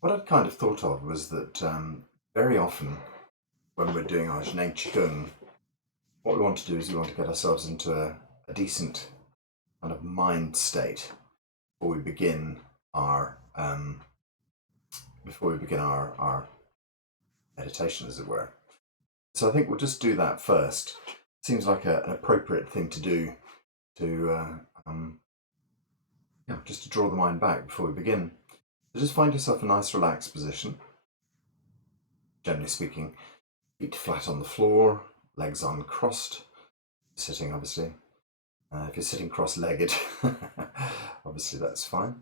What I'd kind of thought of was that very often when we're doing our Zhejiang Qigong, what we want to do is we want to get ourselves into a decent kind of mind state before we begin our our meditation, as it were. So I think we'll just do that first. Seems like an appropriate thing to do to just to draw the mind back before we begin. So just find yourself a nice relaxed position. Generally speaking, feet flat on the floor, legs uncrossed. Sitting, obviously. If you're sitting cross-legged, obviously that's fine.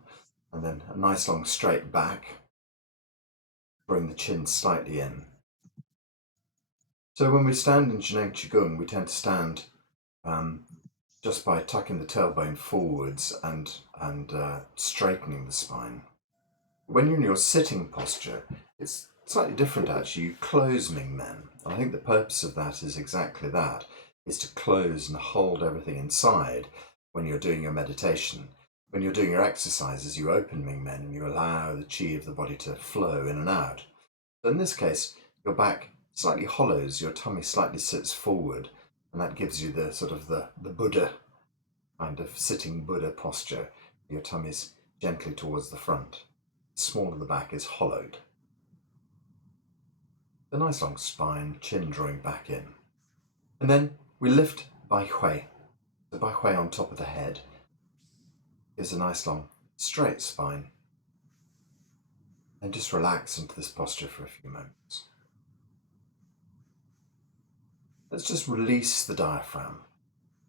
And then a nice long straight back. Bring the chin slightly in. So when we stand in Zhejiang Qigong, we tend to stand just by tucking the tailbone forwards and straightening the spine. When you're in your sitting posture, it's slightly different actually. You close Ming Men. And I think the purpose of that is exactly that, is to close and hold everything inside when you're doing your meditation. When you're doing your exercises, you open Ming Men and you allow the qi of the body to flow in and out. So in this case, your back slightly hollows, your tummy slightly sits forward, and that gives you the sort of the Buddha kind of sitting Buddha posture. Your tummy's gently towards the front. The small of the back is hollowed. A nice long spine, chin drawing back in. And then we lift Bai Hui. The Bai Hui on top of the head gives a nice long straight spine. And just relax into this posture for a few moments. Let's just release the diaphragm.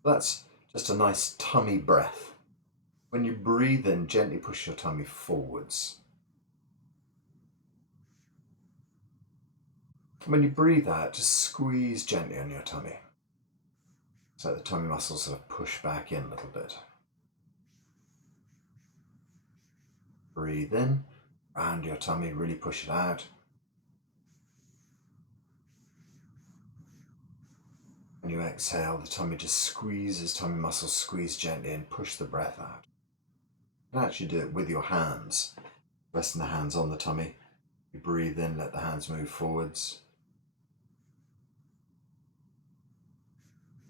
That's just a nice tummy breath. When you breathe in, gently push your tummy forwards. When you breathe out, just squeeze gently on your tummy. So the tummy muscles sort of push back in a little bit. Breathe in, round your tummy, really push it out. When you exhale, the tummy just squeezes, tummy muscles squeeze gently and push the breath out. You can actually do it with your hands. Resting the hands on the tummy. You breathe in, let the hands move forwards.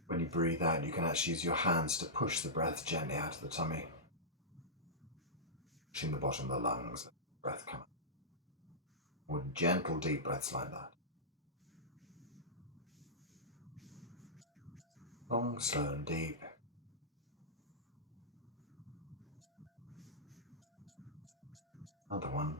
When you breathe out, you can actually use your hands to push the breath gently out of the tummy. Pushing the bottom of the lungs, let the breath come out. More gentle, deep breaths like that. Long, slow and deep. Another one.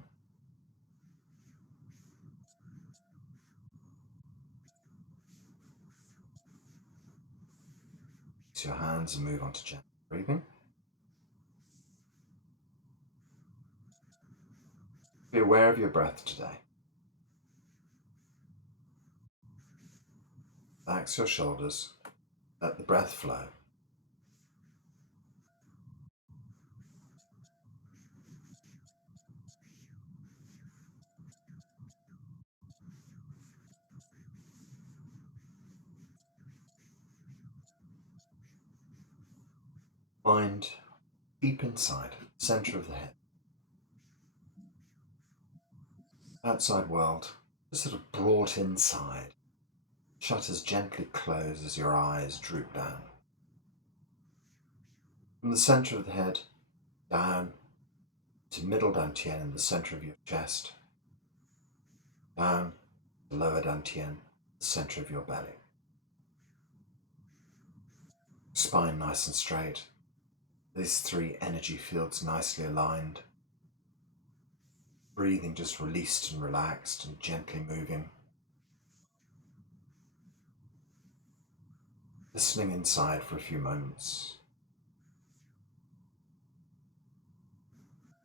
Use your hands and move on to gentle breathing. Be aware of your breath today. Relax your shoulders. Let the breath flow. Mind deep inside, center of the head. Outside world, just sort of brought inside. Shutters gently close as your eyes droop down. From the center of the head, down to middle dantian in the center of your chest, down to lower dantian, the center of your belly. Spine nice and straight. These three energy fields nicely aligned. Breathing just released and relaxed and gently moving. Listening inside for a few moments.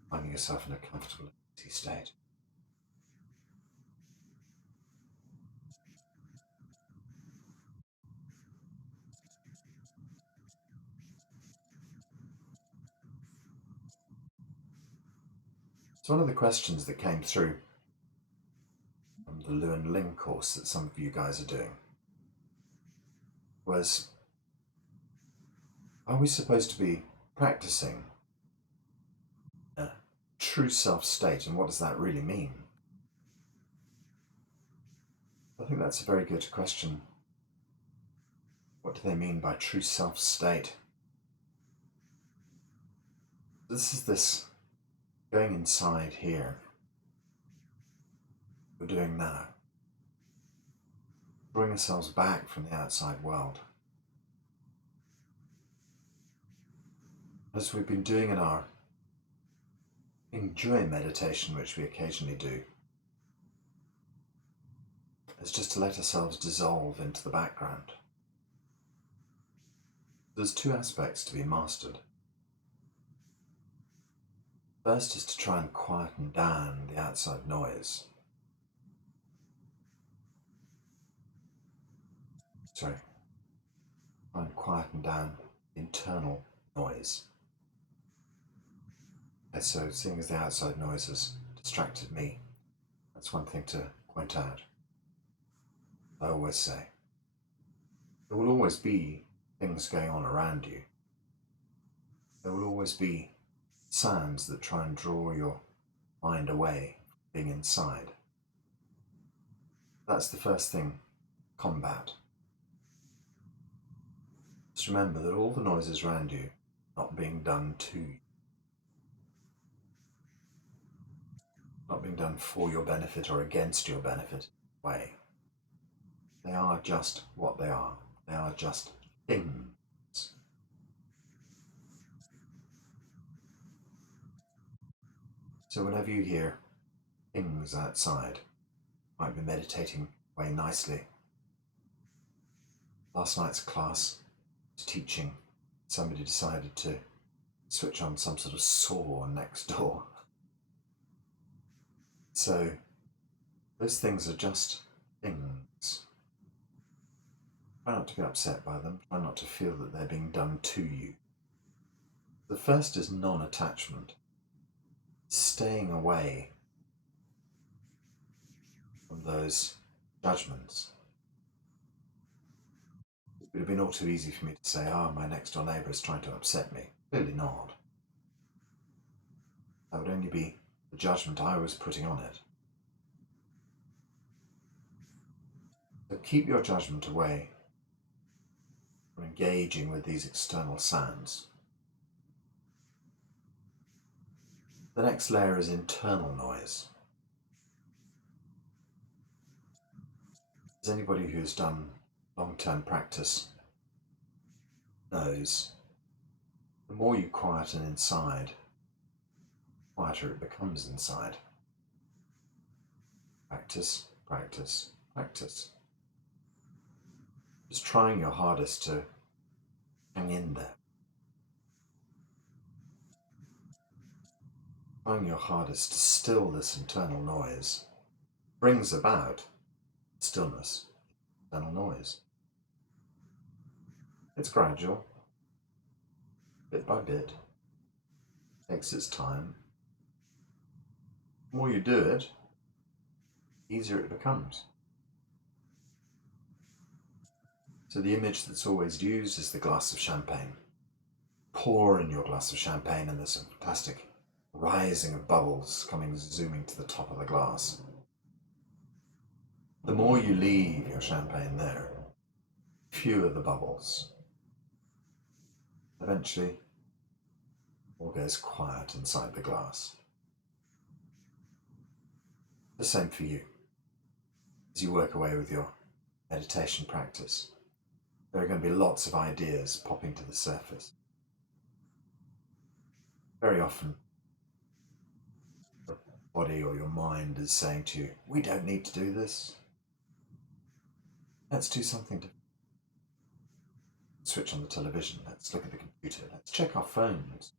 Finding yourself in a comfortable, easy state. So one of the questions that came through from the Luan Ling course that some of you guys are doing was, are we supposed to be practicing true self state, and what does that really mean? I think that's a very good question. What do they mean by true self state? This is this going inside here. We're doing now. Drawing ourselves back from the outside world. As we've been doing in our enjoy meditation, which we occasionally do, is just to let ourselves dissolve into the background. There's two aspects to be mastered. First is to try and quieten down the outside noise. Try and quieten down internal noise. And so seeing as the outside noise has distracted me, that's one thing to point out. I always say, there will always be things going on around you. There will always be sounds that try and draw your mind away from being inside. That's the first thing, combat. Just remember that all the noises around you are not being done to you. Not being done for your benefit or against your benefit way. They are just what they are. They are just things. So whenever you hear things outside, you might be meditating away nicely. Last night's class was teaching. Somebody decided to switch on some sort of saw next door. So those things are just things. Try not to be upset by them. Try not to feel that they're being done to you. The first is non-attachment. Staying away from those judgments. It would have been all too easy for me to say, my next door neighbour is trying to upset me. Clearly not. That would only be the judgment I was putting on it. So keep your judgment away from engaging with these external sounds. The next layer is internal noise. As anybody who's done long-term practice knows, the more you quieten inside, the quieter it becomes inside. Practice, practice, practice. Just trying your hardest to hang in there. Trying your hardest to still this internal noise brings about stillness, internal noise. It's gradual, bit by bit, takes its time. The more you do it, the easier it becomes. So the image that's always used is the glass of champagne. Pour in your glass of champagne and there's a fantastic rising of bubbles coming zooming to the top of the glass. The more you leave your champagne there, fewer the bubbles. Eventually, all goes quiet inside the glass. The same for you. As you work away with your meditation practice, there are going to be lots of ideas popping to the surface. Very often, your body or your mind is saying to you, we don't need to do this. Let's do something different. Switch on the television, let's look at the computer, let's check our phones.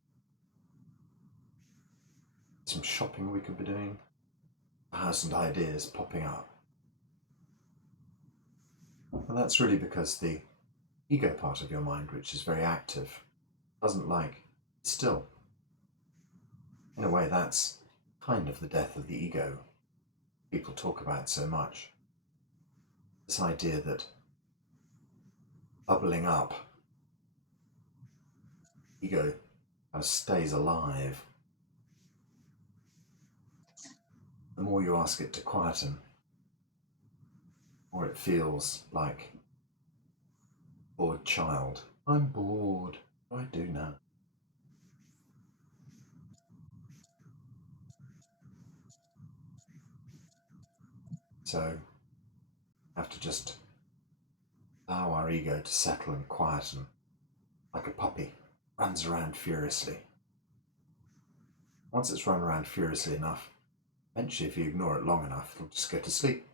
Some shopping we could be doing, 1,000 ideas popping up. And that's really because the ego part of your mind, which is very active, doesn't like still. In a way, that's kind of the death of the ego people talk about so much. This idea that bubbling up, ego kind of stays alive. the more you ask it to quieten, the more it feels like a bored child. I'm bored. What do I do now? So we have to just allow our ego to settle and quieten like a puppy runs around furiously. Once it's run around furiously enough, eventually if you ignore it long enough, it'll just go to sleep.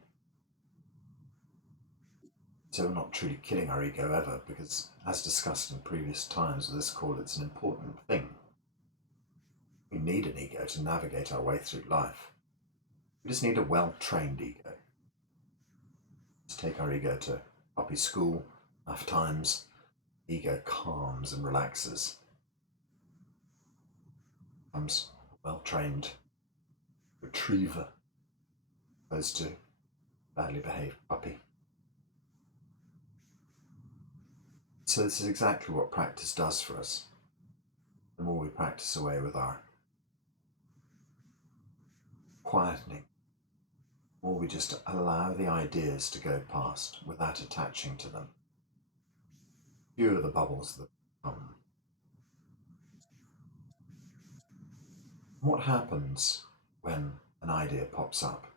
So we're not truly killing our ego ever, because as discussed in previous times of this call, it's an important thing. We need an ego to navigate our way through life. We just need a well-trained ego. Let's take our ego to puppy school enough times, ego calms and relaxes. Becomes a well-trained retriever opposed to badly behaved puppy. So this is exactly what practice does for us. The more we practice away with our quietening, the more we just allow the ideas to go past without attaching to them. Few are the bubbles that come. What happens when an idea pops up?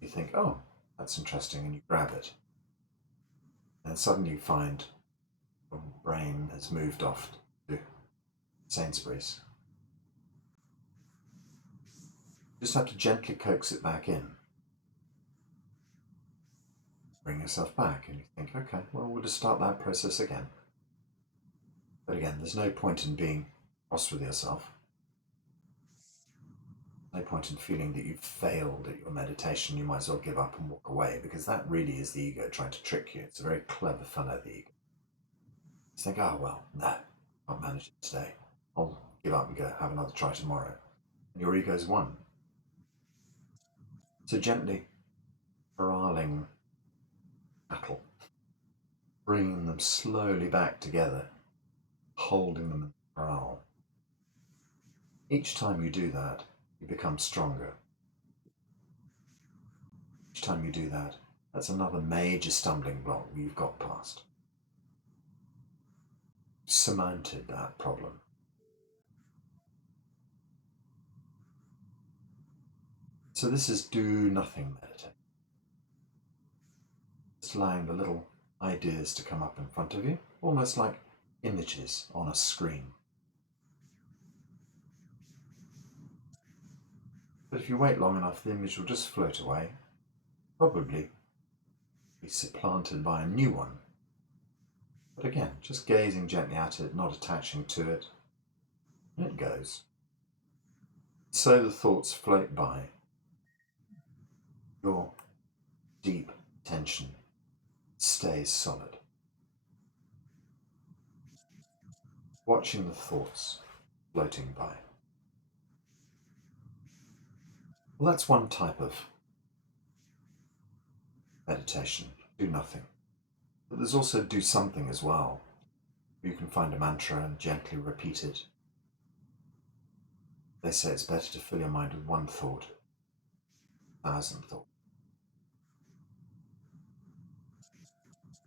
You think, oh, that's interesting, and you grab it. And suddenly you find your brain has moved off to Sainsbury's. You just have to gently coax it back in. Bring yourself back, and you think, okay, well, we'll just start that process again. But again, there's no point in being cross with yourself. No point in feeling that you've failed at your meditation. You might as well give up and walk away, because that really is the ego trying to trick you. It's a very clever fellow, the ego. You think, oh, well, no, can't manage it today. I'll give up and go have another try tomorrow. And your ego's won. So gently corralling cattle, bringing them slowly back together, holding them in the corral. Each time you do that, you become stronger. Each time you do that, that's another major stumbling block you've got past. Surmounted that problem. So this is do nothing meditation. Just allowing the little ideas to come up in front of you, almost like images on a screen. But if you wait long enough, the image will just float away, probably be supplanted by a new one. But again, just gazing gently at it, not attaching to it, and it goes. So the thoughts float by. Your deep attention stays solid. Watching the thoughts floating by. Well, that's one type of meditation, do nothing. But there's also do something as well. You can find a mantra and gently repeat it. They say it's better to fill your mind with one thought, 1,000 thoughts.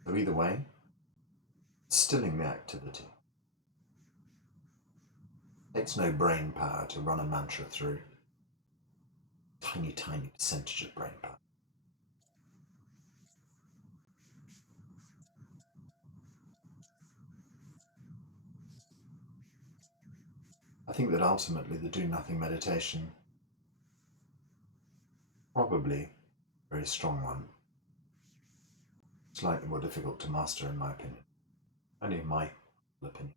So either way, stilling the activity. It takes no brain power to run a mantra through. Tiny, tiny percentage of brain power. I think that ultimately the do nothing meditation, probably a very strong one, slightly more difficult to master in my opinion. Only my opinion.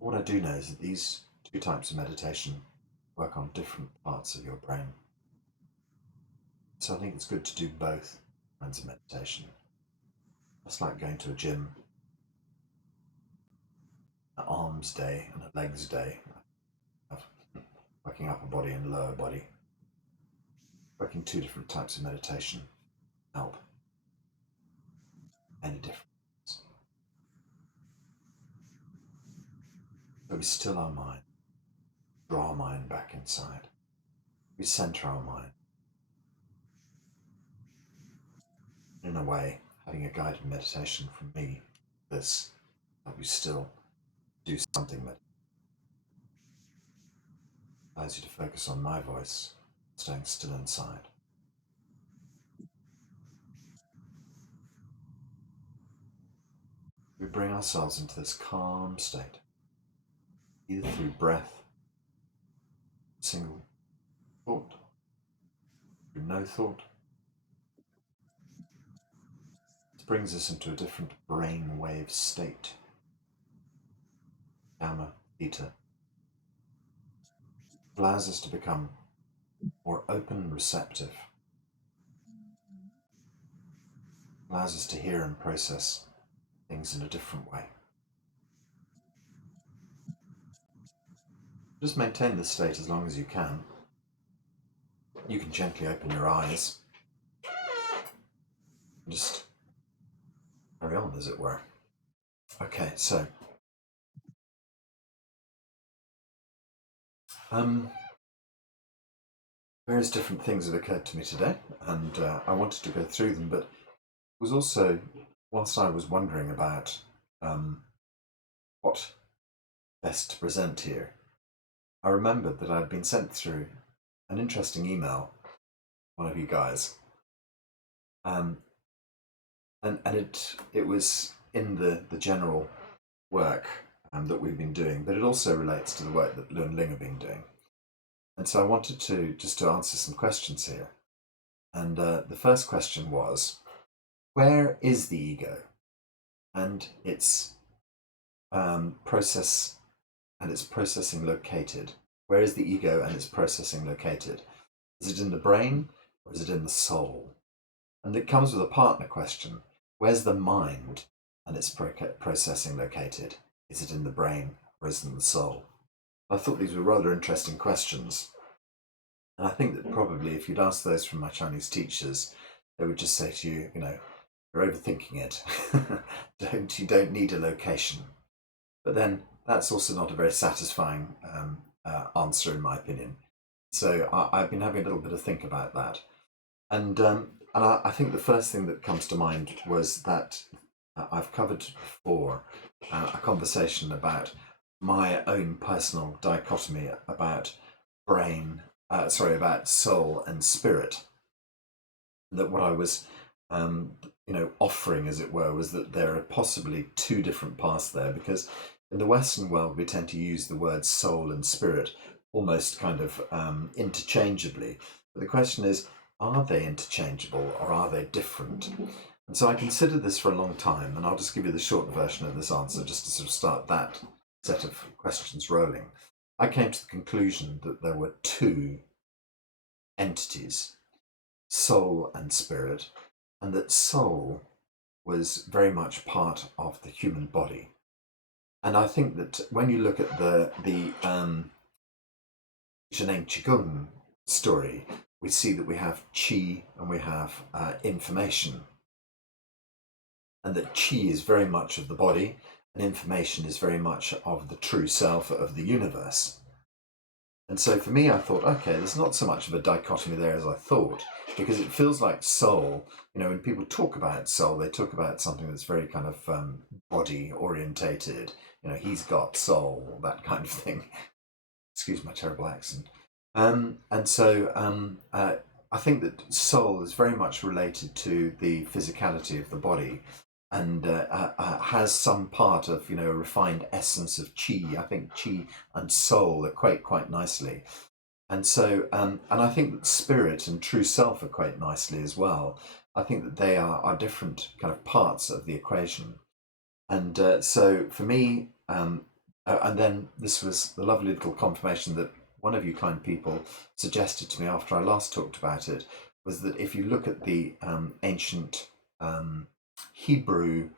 What I do know is that these two types of meditation work on different parts of your brain. So I think it's good to do both kinds of meditation. It's like going to a gym, an arms day and a legs day, working upper body and lower body. Working two different types of meditation help any difference. So we still our mind, draw our mind back inside. We center our mind. In a way, having a guided meditation from me, this help you still do something that allows you to focus on my voice, staying still inside. We bring ourselves into this calm state, either through breath, single thought, through no thought. This brings us into a different brain wave state, gamma, theta. It allows us to become more open and receptive. It allows us to hear and process things in a different way. Just maintain this state as long as you can. You can gently open your eyes. Just carry on, as it were. Okay, so various different things have occurred to me today, and I wanted to go through them, but it was also, whilst I was wondering about what best to present here, I remembered that I'd been sent through an interesting email, one of you guys, and it was in the general work that we've been doing, but it also relates to the work that Lu and Ling have been doing. And so I wanted to answer some questions here. And the first question was, where is the ego and its process and its processing located? Where is the ego and its processing located? Is it in the brain or is it in the soul? And it comes with a partner question. Where's the mind and its processing located? Is it in the brain or is it in the soul? I thought these were rather interesting questions. And I think that probably if you'd ask those from my Chinese teachers, they would just say to you, you're overthinking it. You don't need a location. But then that's also not a very satisfying answer, in my opinion. So I've been having a little bit of think about that. And I think the first thing that comes to mind was that I've covered before a conversation about my own personal dichotomy about about soul and spirit. That what I was, offering, as it were, was that there are possibly two different paths there, because in the Western world we tend to use the words soul and spirit almost kind of interchangeably. But the question is, are they interchangeable or are they different? And so I considered this for a long time, and I'll just give you the short version of this answer just to sort of start that set of questions rolling. I came to the conclusion that there were two entities, soul and spirit, and that soul was very much part of the human body. And I think that when you look at the Zheneng Qigong story, we see that we have qi and we have information. And that qi is very much of the body, and information is very much of the true self of the universe. And so for me, I thought, okay, there's not so much of a dichotomy there as I thought, because it feels like soul, when people talk about soul, they talk about something that's very kind of body orientated, he's got soul, that kind of thing. Excuse my terrible accent. And so I think that soul is very much related to the physicality of the body, and has some part of, a refined essence of qi. I think qi and soul equate quite nicely. And so, and I think that spirit and true self equate nicely as well. I think that they are different kind of parts of the equation. And so for me, and then this was the lovely little confirmation that one of you kind people suggested to me after I last talked about it, was that if you look at the ancient Hebrew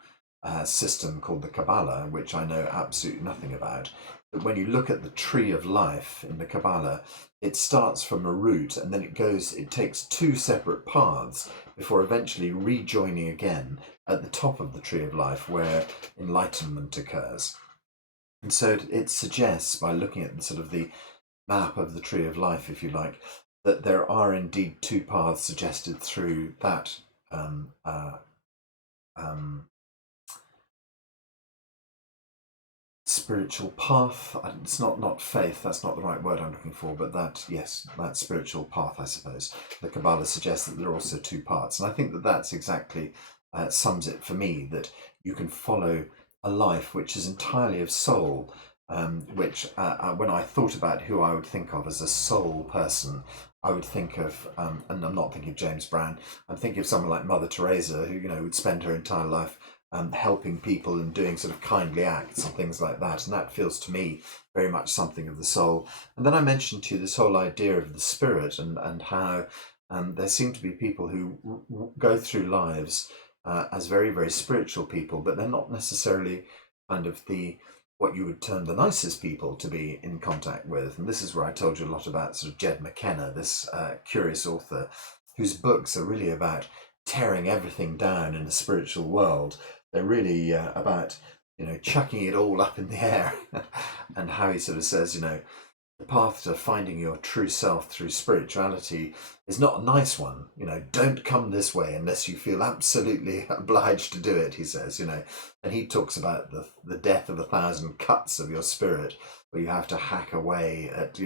system called the Kabbalah, which I know absolutely nothing about, but when you look at the tree of life in the Kabbalah, it starts from a root and then it takes two separate paths before eventually rejoining again at the top of the tree of life where enlightenment occurs. And so it suggests, by looking at the map of the tree of life, if you like, that there are indeed two paths suggested through that um, uh, um, spiritual path. It's not faith, that's not the right word I'm looking for, but that, yes, that spiritual path, I suppose. The Kabbalah suggests that there are also two parts, and I think that that's exactly sums it for me, that you can follow a life which is entirely of soul, which when I thought about who I would think of as a soul person, I would think of, and I'm not thinking of James Brown, I'm thinking of someone like Mother Teresa, who, would spend her entire life helping people and doing sort of kindly acts and things like that. And that feels to me very much something of the soul. And then I mentioned to you this whole idea of the spirit, and how there seem to be people who go through lives as very, very spiritual people, but they're not necessarily kind of the what you would term the nicest people to be in contact with. And this is where I told you a lot about sort of Jed McKenna, this curious author, whose books are really about tearing everything down in the spiritual world. They're really about chucking it all up in the air, and how he sort of says, the path to finding your true self through spirituality is not a nice one. Don't come this way unless you feel absolutely obliged to do it, he says, and he talks about the death of 1,000 cuts of your spirit, where you have to hack away at,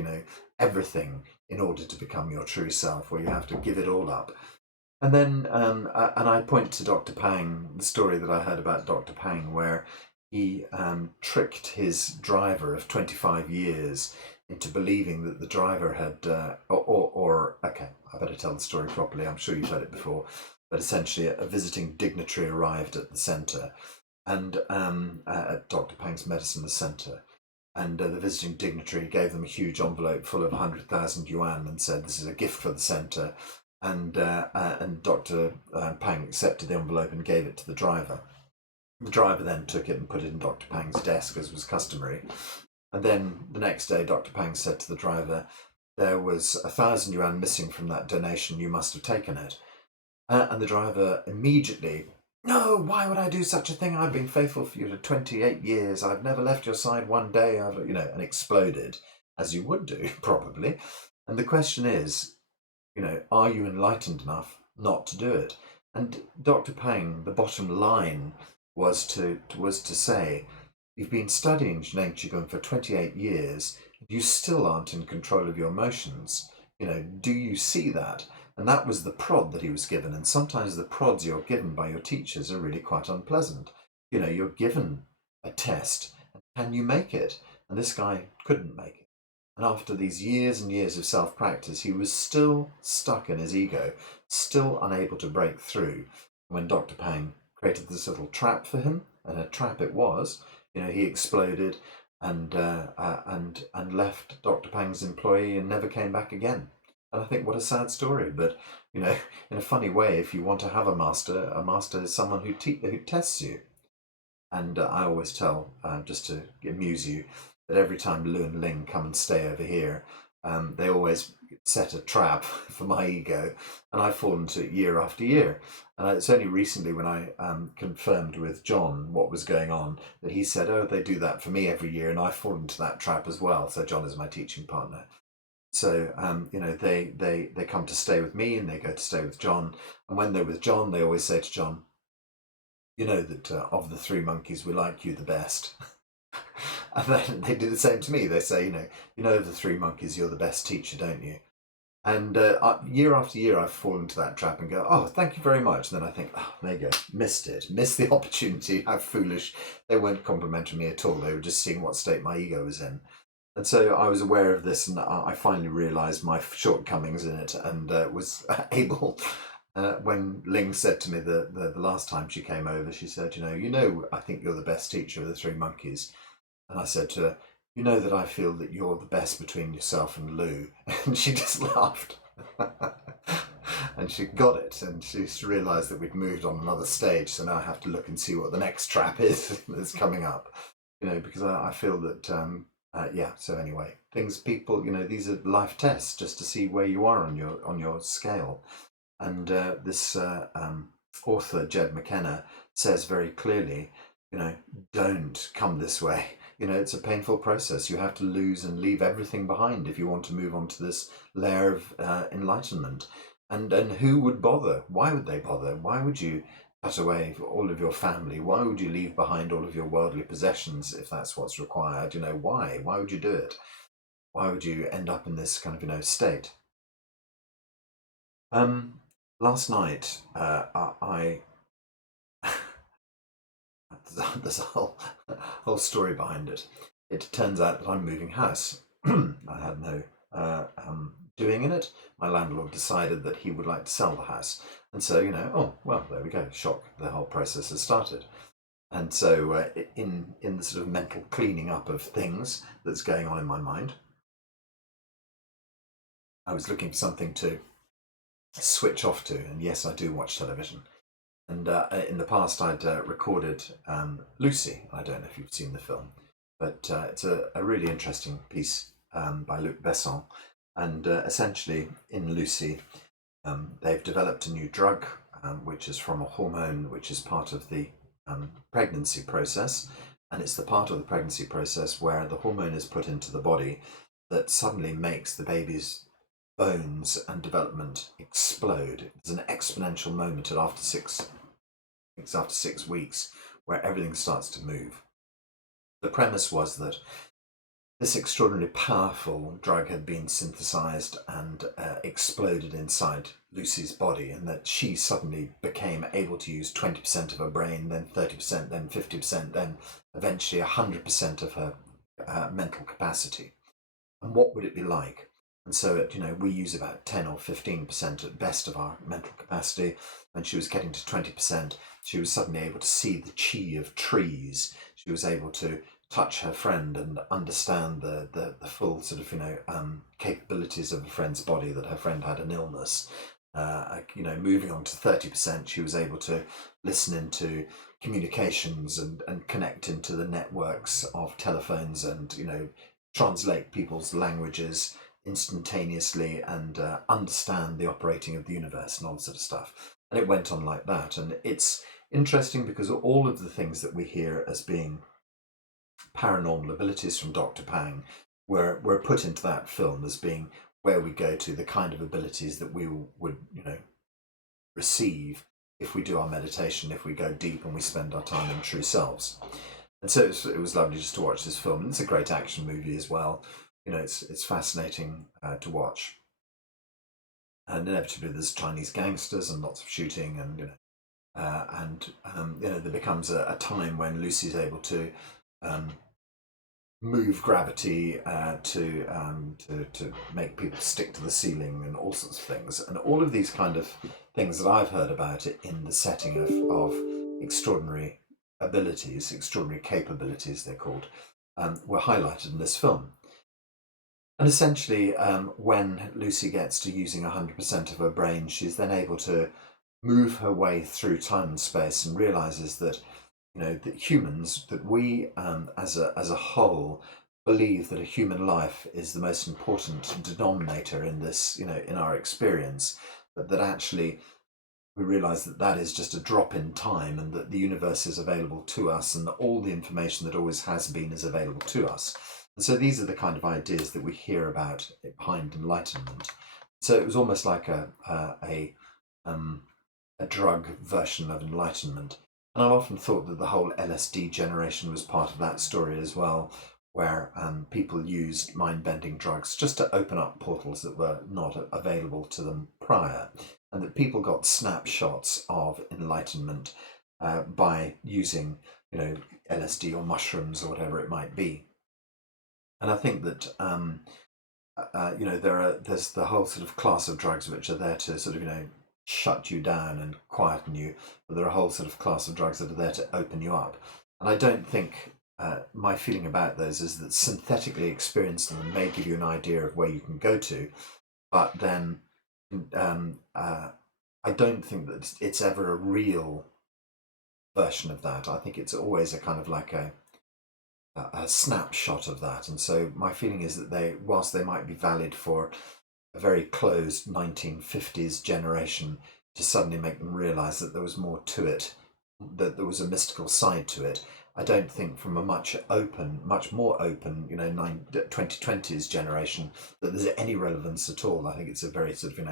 everything in order to become your true self, where you have to give it all up. And then, and I point to Dr. Pang, the story that I heard about Dr. Pang, where he tricked his driver of 25 years into believing that the driver had, okay, I better tell the story properly. I'm sure you've heard it before, but essentially, a visiting dignitary arrived at the centre, and at Dr. Pang's medicine centre. And the visiting dignitary gave them a huge envelope full of 100,000 yuan and said, "This is a gift for the centre." And Dr. Pang accepted the envelope and gave it to the driver. The driver then took it and put it in Dr. Pang's desk, as was customary. And then the next day, Dr. Pang said to the driver, "There was 1,000 yuan missing from that donation. You must have taken it." And the driver immediately, "No, why would I do such a thing? I've been faithful for you for 28 years. I've never left your side one day." And exploded, as you would do, probably. And the question is, are you enlightened enough not to do it? And Dr. Pang, the bottom line was to say, you've been studying Zheng Qigong for 28 years, you still aren't in control of your emotions. Do you see that? And that was the prod that he was given. And sometimes the prods you're given by your teachers are really quite unpleasant. You're given a test, and can you make it? And this guy couldn't make it. And after these years and years of self practice, he was still stuck in his ego, still unable to break through. When Dr. Pang created this little trap for him, and a trap it was, he exploded and left Dr. Pang's employee and never came back again. And I think, what a sad story. But in a funny way, if you want to have a master is someone who tests you. And I always tell, just to amuse you, that every time Lu and Ling come and stay over here, they always set a trap for my ego, and I fall into it year after year. And it's only recently, when I confirmed with John what was going on, that he said, "Oh, they do that for me every year, and I fall into that trap as well." So John is my teaching partner. So they come to stay with me, and they go to stay with John. And when they're with John, they always say to John, "You know that of the three monkeys, we like you the best." And then they do the same to me. They say, you know, of the three monkeys, you're the best teacher, don't you? And year after year, I've fallen into that trap and go, "Oh, thank you very much." And then I think, "Oh, there you go, missed the opportunity. How foolish." They weren't complimenting me at all. They were just seeing what state my ego was in. And so I was aware of this, and I finally realised my shortcomings in it, and was able. When Ling said to me the last time she came over, she said, I think you're the best teacher of the three monkeys." And I said to her, "You know that I feel that you're the best between yourself and Lou." And she just laughed. And she got it, and she realised that we'd moved on another stage, so now I have to look and see what the next trap is that's coming up. Because I feel that, so anyway, people, these are life tests just to see where you are on your scale. And this author, Jed McKenna, says very clearly, don't come this way. it's a painful process. You have to lose and leave everything behind if you want to move on to this layer of enlightenment. And who would bother? Why would they bother? Why would you cut away all of your family? Why would you leave behind all of your worldly possessions if that's what's required? Why? Why would you do it? Why would you end up in this kind of state? Last night, I there's a whole story behind it. It turns out that I'm moving house. I had no doing in it. My landlord decided that he would like to sell the house, and so oh well, there we go. Shock! The whole process has started. And so, in the sort of mental cleaning up of things that's going on in my mind, I was looking for something to switch off to, and yes, I do watch television. And in the past, I'd recorded Lucy. I don't know if you've seen the film, but it's a really interesting piece by Luc Besson. And essentially, in Lucy, they've developed a new drug, which is from a hormone which is part of the pregnancy process. And it's the part of the pregnancy process where the hormone is put into the body that suddenly makes the baby's bones and development explode. It's an exponential moment after 6 weeks where everything starts to move. The premise was that this extraordinarily powerful drug had been synthesized and exploded inside Lucy's body, and that she suddenly became able to use 20% of her brain, then 30%, then 50%, then eventually 100% of her mental capacity. And what would it be like? And so, we use about 10 or 15% at best of our mental capacity. When she was getting to 20%, she was suddenly able to see the chi of trees. She was able to touch her friend and understand the full sort of capabilities of a friend's body, that her friend had an illness. Moving on to 30%, she was able to listen into communications and connect into the networks of telephones and translate people's languages instantaneously and understand the operating of the universe and all that sort of stuff. And it went on like that. And it's interesting because all of the things that we hear as being paranormal abilities from Dr. Pang were put into that film as being where we go to, the kind of abilities that we would receive if we do our meditation, if we go deep and we spend our time in true selves. And so it was lovely just to watch this film. And it's a great action movie as well. It's fascinating to watch. And inevitably there's Chinese gangsters and lots of shooting, and there becomes a time when Lucy's able to move gravity to make people stick to the ceiling and all sorts of things, and all of these kind of things that I've heard about it in the setting of extraordinary abilities, extraordinary capabilities they're called, were highlighted in this film. And essentially, when Lucy gets to using 100% of her brain, she's then able to move her way through time and space, and realizes that that humans, that we as a whole believe that a human life is the most important denominator in this, in our experience, that actually we realize that that is just a drop in time, and that the universe is available to us, and that all the information that always has been is available to us. And so these are the kind of ideas that we hear about behind enlightenment. So it was almost like a drug version of enlightenment. And I've often thought that the whole LSD generation was part of that story as well, where people used mind-bending drugs just to open up portals that were not available to them prior, and that people got snapshots of enlightenment by using, LSD or mushrooms or whatever it might be. And I think that there's the whole sort of class of drugs which are there to sort of shut you down and quieten you, but there are a whole sort of class of drugs that are there to open you up. And I don't think my feeling about those is that synthetically experiencing them may give you an idea of where you can go to, but then I don't think that it's ever a real version of that. I think it's always a kind of like a snapshot of that. And so my feeling is that whilst they might be valid for a very closed 1950s generation, to suddenly make them realize that there was more to it, that there was a mystical side to it, I don't think from a much more open, 2020s generation that there's any relevance at all. I think it's a very sort of,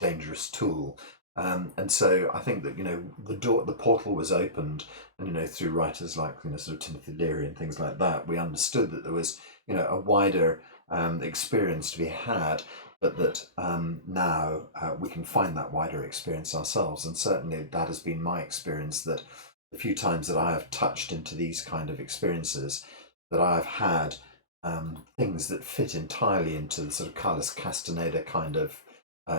dangerous tool. And so I think that, the portal was opened, and, through writers like, sort of Timothy Leary and things like that, we understood that there was, a wider experience to be had, but that now we can find that wider experience ourselves. And certainly that has been my experience, that the few times that I have touched into these kind of experiences, that I've had things that fit entirely into the sort of Carlos Castaneda kind of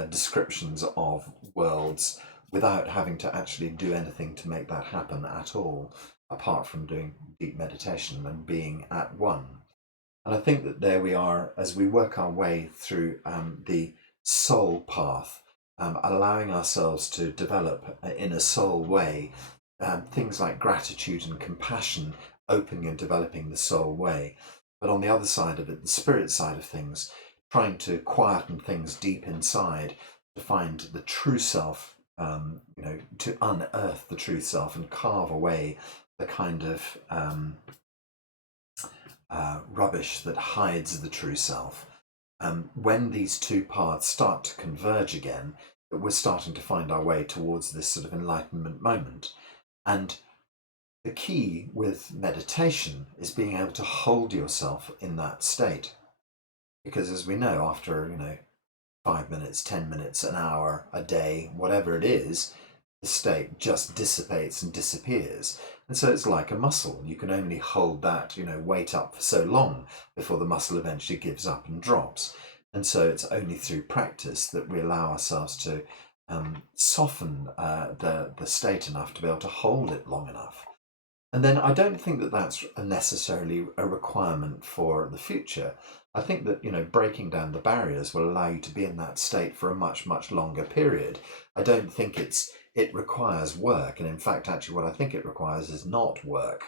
descriptions of worlds, without having to actually do anything to make that happen at all, apart from doing deep meditation and being at one. And I think that there we are, as we work our way through the soul path, allowing ourselves to develop in a soul way things like gratitude and compassion, opening and developing the soul way. But on the other side of it, the spirit side of things, trying to quieten things deep inside, to find the true self, to unearth the true self and carve away the kind of rubbish that hides the true self. When these two paths start to converge again, we're starting to find our way towards this sort of enlightenment moment. And the key with meditation is being able to hold yourself in that state. Because as we know, after, 5 minutes, 10 minutes, an hour, a day, whatever it is, the state just dissipates and disappears. And so it's like a muscle. You can only hold that, weight up for so long before the muscle eventually gives up and drops. And so it's only through practice that we allow ourselves to soften the state enough to be able to hold it long enough. And then I don't think that that's necessarily a requirement for the future. I think that, breaking down the barriers will allow you to be in that state for a much, much longer period. I don't think it requires work. And in fact, actually, what I think it requires is not work,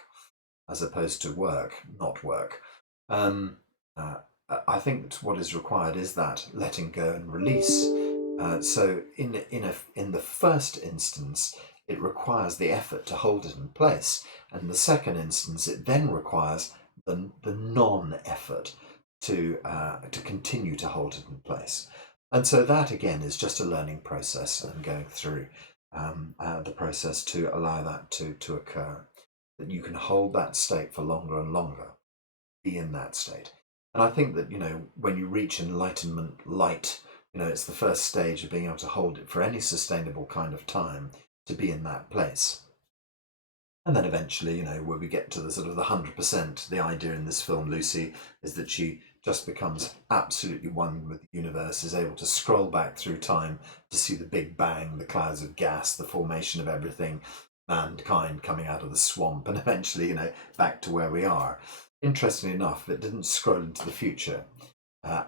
as opposed to work, not work. I think that what is required is that letting go and release. So in the first instance, it requires the effort to hold it in place. And in the second instance, it then requires the non-effort to continue to hold it in place. And so that again is just a learning process, and going through the process to allow that to occur. That you can hold that state for longer and longer, be in that state. And I think that, when you reach Enlightenment-lite, it's the first stage of being able to hold it for any sustainable kind of time, to be in that place. And then eventually, where we get to the sort of the 100%, the idea in this film, Lucy, is that she just becomes absolutely one with the universe, is able to scroll back through time to see the Big Bang, the clouds of gas, the formation of everything, mankind coming out of the swamp, and eventually, back to where we are. Interestingly enough, it didn't scroll into the future. I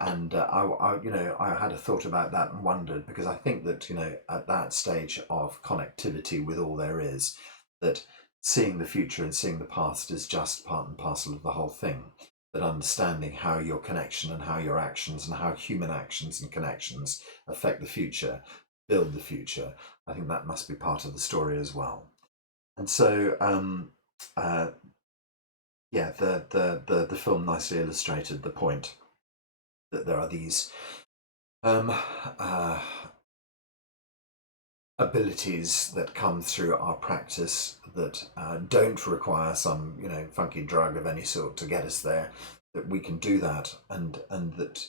had a thought about that and wondered, because I think that, at that stage of connectivity with all there is, that seeing the future and seeing the past is just part and parcel of the whole thing. That understanding how your connection and how your actions and how human actions and connections affect the future, build the future, I think that must be part of the story as well. And so, the film nicely illustrated the point that there are these abilities that come through our practice that don't require some funky drug of any sort to get us there. That we can do that, and that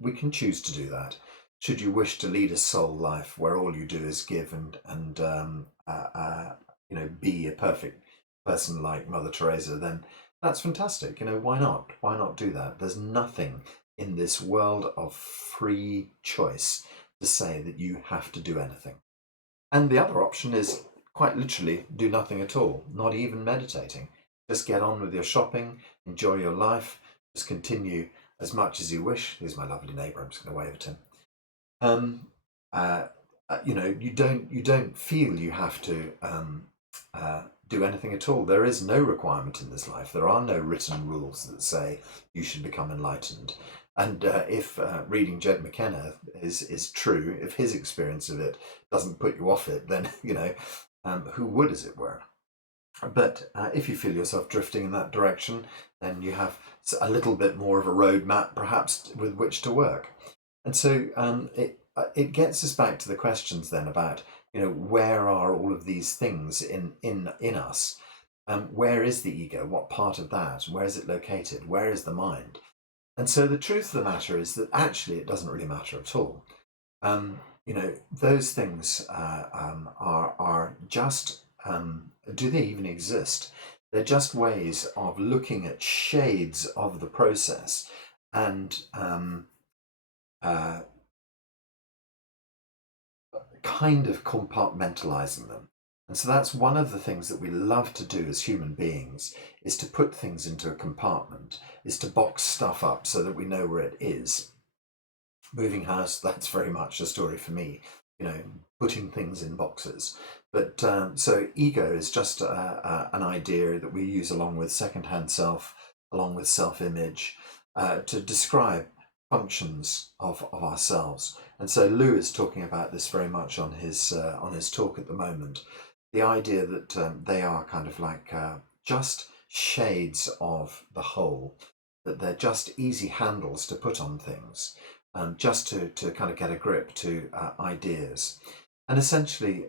we can choose to do that. Should you wish to lead a soul life where all you do is give and be a perfect person like Mother Teresa, then that's fantastic. Why not? Why not do that? There's nothing in this world of free choice to say that you have to do anything. And the other option is quite literally do nothing at all, not even meditating. Just get on with your shopping, enjoy your life, just continue as much as you wish. Here's my lovely neighbour, I'm just going to wave at him. You don't feel you have to do anything at all. There is no requirement in this life. There are no written rules that say you should become enlightened. And if reading Jed McKenna is true, if his experience of it doesn't put you off it, then who would, as it were? But if you feel yourself drifting in that direction, then you have a little bit more of a roadmap, perhaps, with which to work. And so it gets us back to the questions then about, where are all of these things in us? Where is the ego? What part of that? Where is it located? Where is the mind? And so the truth of the matter is that actually it doesn't really matter at all. Those things are just, do they even exist? They're just ways of looking at shades of the process and kind of compartmentalizing them. And so that's one of the things that we love to do as human beings, is to put things into a compartment, is to box stuff up so that we know where it is. Moving house, that's very much a story for me, putting things in boxes. But so ego is just an idea that we use along with second-hand self, along with self-image, to describe functions of ourselves. And so Lou is talking about this very much on his talk at the moment. The idea that they are kind of like just shades of the whole, that they're just easy handles to put on things, just to kind of get a grip to ideas. And essentially,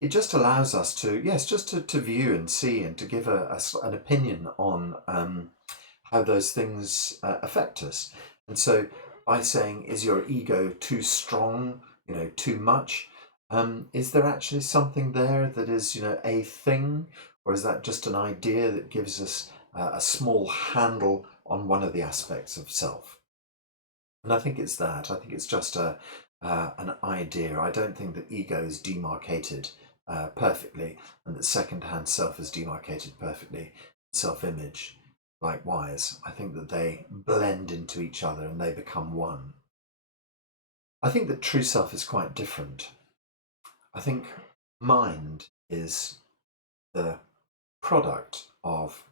it just allows us to, yes, just to view and see and to give an opinion on how those things affect us. And so by saying, is your ego too strong, too much? Is there actually something there that is, a thing? Or is that just an idea that gives us a small handle on one of the aspects of self? And I think it's that. I think it's just an idea. I don't think that ego is demarcated perfectly, and that second-hand self is demarcated perfectly. Self-image, likewise. I think that they blend into each other and they become one. I think that true self is quite different. I think mind is the product of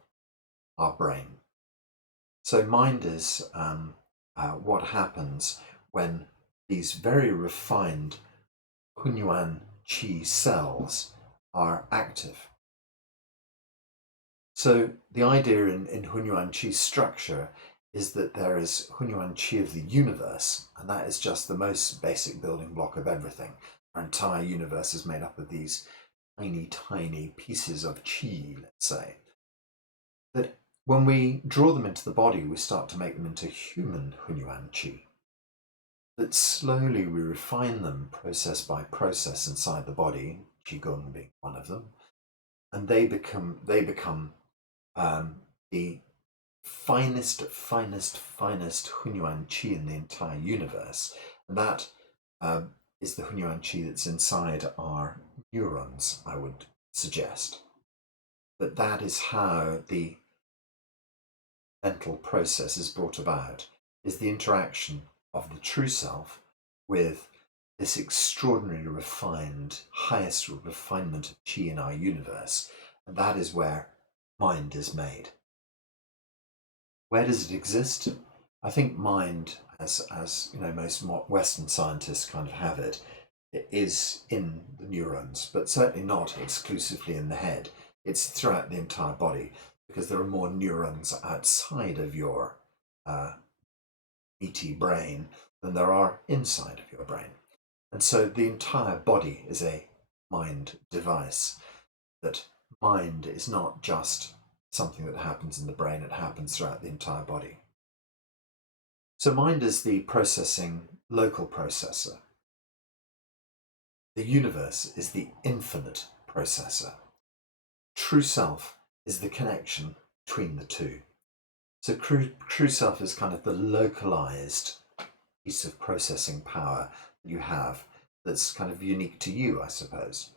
our brain. So mind is what happens when these very refined Hunyuan Qi cells are active. So the idea in Hunyuan Qi's structure is that there is Hunyuan Qi of the universe, and that is just the most basic building block of everything. Our entire universe is made up of these tiny, tiny pieces of Qi, let's say. That when we draw them into the body, we start to make them into human Hunyuan Qi. That slowly we refine them process by process inside the body, Qigong being one of them, and they become the finest Hunyuan Qi in the entire universe. And that is the Hunyuan Qi that's inside our neurons, I would suggest. That is how the mental process is brought about, is the interaction of the true self with this extraordinarily refined, highest refinement of Qi in our universe. And that is where mind is made. Where does it exist? I think mind, as most Western scientists kind of have it, is in the neurons, but certainly not exclusively in the head. It's throughout the entire body, because there are more neurons outside of your meaty brain than there are inside of your brain. And so the entire body is a mind device. That mind is not just something that happens in the brain, it happens throughout the entire body. So mind is the processing local processor. The universe is the infinite processor. True self is the connection between the two. So true self is kind of the localized piece of processing power that you have that's kind of unique to you, I suppose.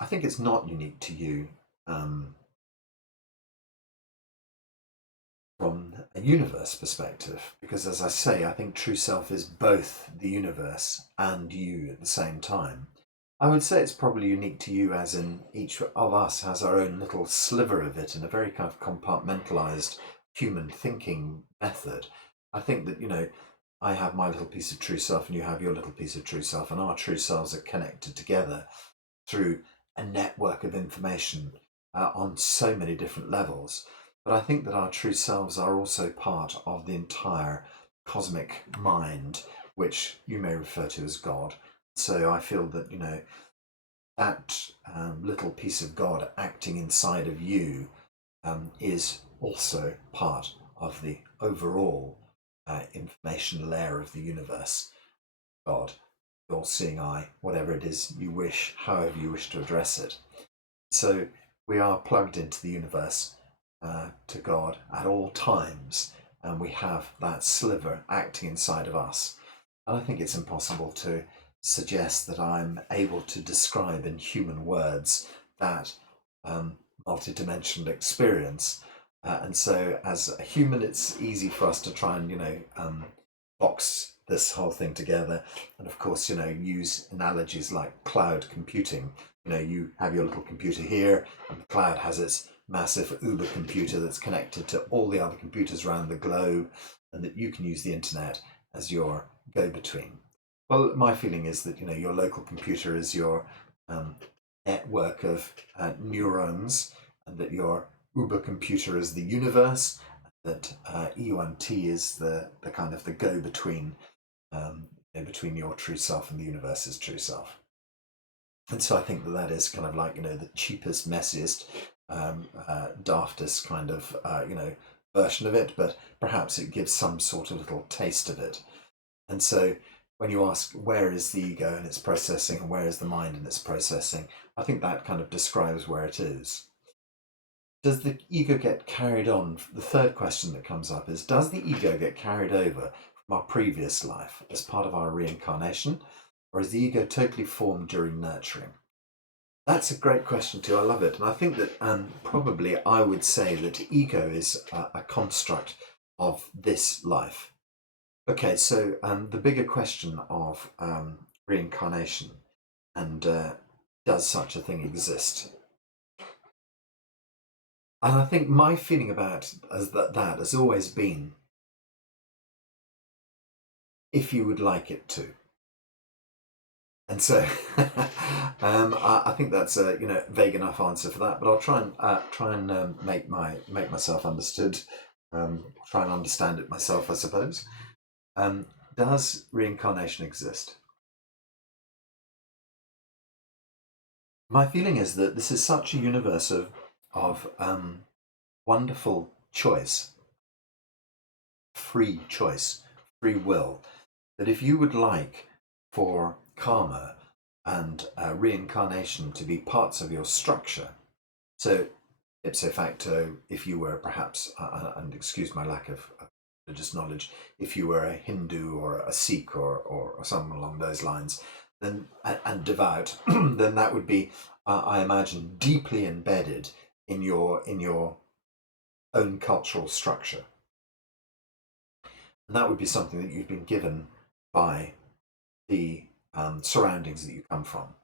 I think it's not unique to you from a universe perspective, because as I say, I think true self is both the universe and you at the same time. I would say it's probably unique to you, as in each of us has our own little sliver of it in a very kind of compartmentalized human thinking method. I think that, I have my little piece of true self and you have your little piece of true self, and our true selves are connected together through a network of information on so many different levels. But I think that our true selves are also part of the entire cosmic mind, which you may refer to as God. So I feel that, that little piece of God acting inside of you is also part of the overall information layer of the universe. God, the all-seeing eye, whatever it is you wish, however you wish to address it. So we are plugged into the universe, to God at all times, and we have that sliver acting inside of us. And I think it's impossible to suggest that I'm able to describe in human words that multidimensional experience. And so, as a human, it's easy for us to try and, box this whole thing together. And of course, use analogies like cloud computing. You have your little computer here, and the cloud has its massive Uber computer that's connected to all the other computers around the globe, and that you can use the internet as your go-between. Well, my feeling is that your local computer is your network of neurons, and that your Uber computer is the universe, that EUNT is the kind of the go-between between your true self and the universe's true self. And so I think that is kind of like the cheapest, messiest, daftest kind of version of it, but perhaps it gives some sort of little taste of it. And so when you ask where is the ego in its processing and where is the mind in its processing, I think that kind of describes where it is. Does the ego get carried on? The third question that comes up is, does the ego get carried over from our previous life as part of our reincarnation, or is the ego totally formed during nurturing? That's a great question too. I love it. And I think that probably I would say that ego is a construct of this life. Okay, so the bigger question of reincarnation and does such a thing exist? And I think my feeling about that has always been, if you would like it to. And so I think that's a vague enough answer for that, but I'll try and make myself understood, try and understand it myself, I suppose. Does reincarnation exist? My feeling is that this is such a universe of wonderful choice, free choice, free will, that if you would like for karma and reincarnation to be parts of your structure, so ipso facto, if you were perhaps, and excuse my lack of religious knowledge, if you were a Hindu or a Sikh or someone along those lines, then and devout, then that would be, I imagine, deeply embedded in your own cultural structure. And that would be something that you've been given by the surroundings that you come from.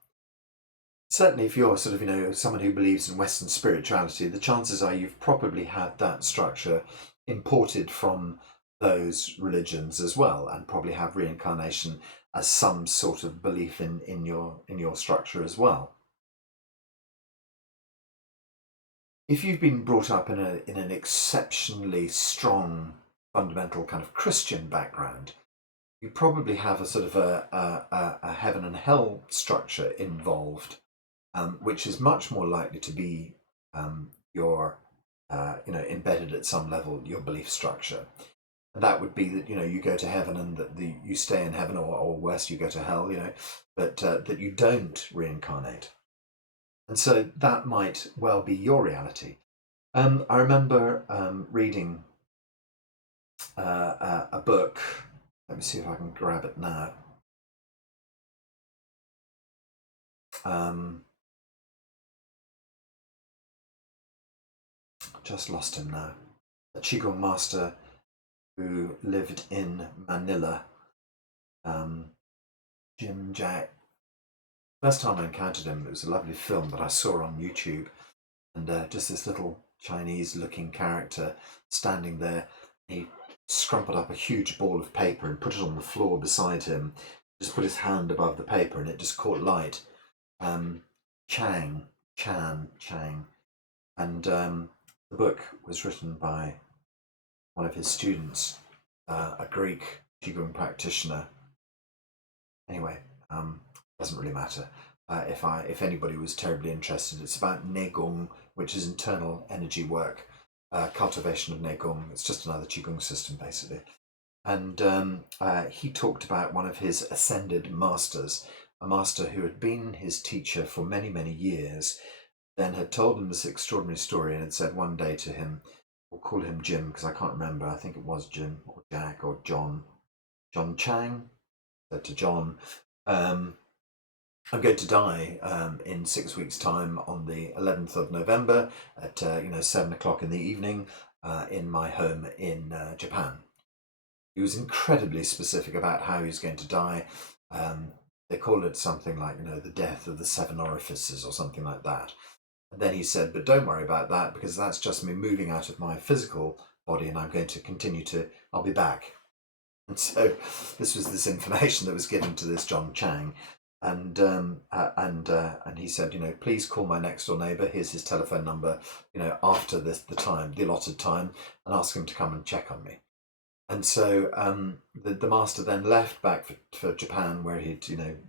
Certainly, if you're sort of, someone who believes in Western spirituality, the chances are you've probably had that structure imported from those religions as well, and probably have reincarnation as some sort of belief in your structure as well. If you've been brought up in an exceptionally strong fundamental kind of Christian background, you probably have a sort of a heaven and hell structure involved, which is much more likely to be your embedded at some level your belief structure. And that would be that you go to heaven and that you stay in heaven, or worse, you go to hell. But that you don't reincarnate. And so that might well be your reality. I remember reading a book. Let me see if I can grab it now. Just lost him now. A Qigong master who lived in Manila. Jim Jack. First time I encountered him, it was a lovely film that I saw on YouTube, and just this little Chinese-looking character standing there. He scrumpled up a huge ball of paper and put it on the floor beside him. Just put his hand above the paper, and it just caught light. Chang. And the book was written by one of his students, a Greek Qigong practitioner. Anyway, doesn't really matter. If anybody was terribly interested, it's about Neigong, which is internal energy work, cultivation of Neigong. It's just another Qigong system, basically. And he talked about one of his ascended masters, a master who had been his teacher for many, many years, then had told him this extraordinary story and had said one day to him, we'll call him Jim because I can't remember, I think it was Jim or Jack or John Chang, said to John, I'm going to die in 6 weeks' time on the 11th of November at 7 o'clock in the evening in my home in Japan. He was incredibly specific about how he was going to die. They call it something like, the death of the 7 orifices or something like that. And then he said, but don't worry about that because that's just me moving out of my physical body and I'm going to continue I'll be back. And so this was this information that was given to this John Chang. And he said, please call my next door neighbour. Here's his telephone number, after the allotted time, and ask him to come and check on me. And so the master then left back for Japan, where he'd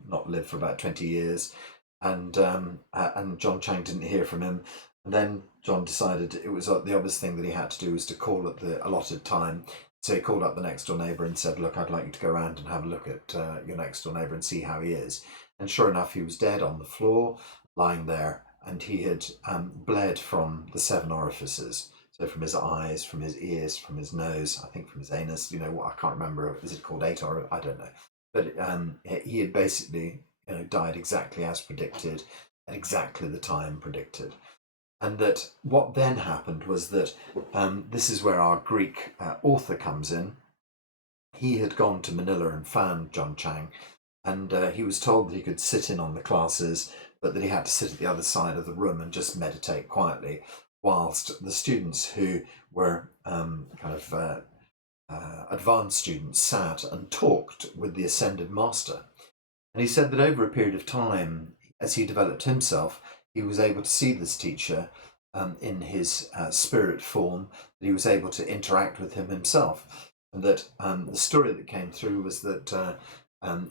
not lived for about 20 years, and John Chang didn't hear from him. And then John decided it was the obvious thing that he had to do was to call at the allotted time. So he called up the next door neighbour and said, look, I'd like you to go around and have a look at your next door neighbour and see how he is. And sure enough, he was dead on the floor, lying there, and he had bled from the 7 orifices. So from his eyes, from his ears, from his nose, I think from his anus, I can't remember, is it called 8 or I don't know. But he had basically died exactly as predicted at exactly the time predicted. And that what then happened was that this is where our Greek author comes in. He had gone to Manila and found John Chang, and he was told that he could sit in on the classes, but that he had to sit at the other side of the room and just meditate quietly, whilst the students who were advanced students sat and talked with the ascended master. And he said that over a period of time, as he developed himself, he was able to see this teacher in his spirit form, that he was able to interact with him himself. And that the story that came through was that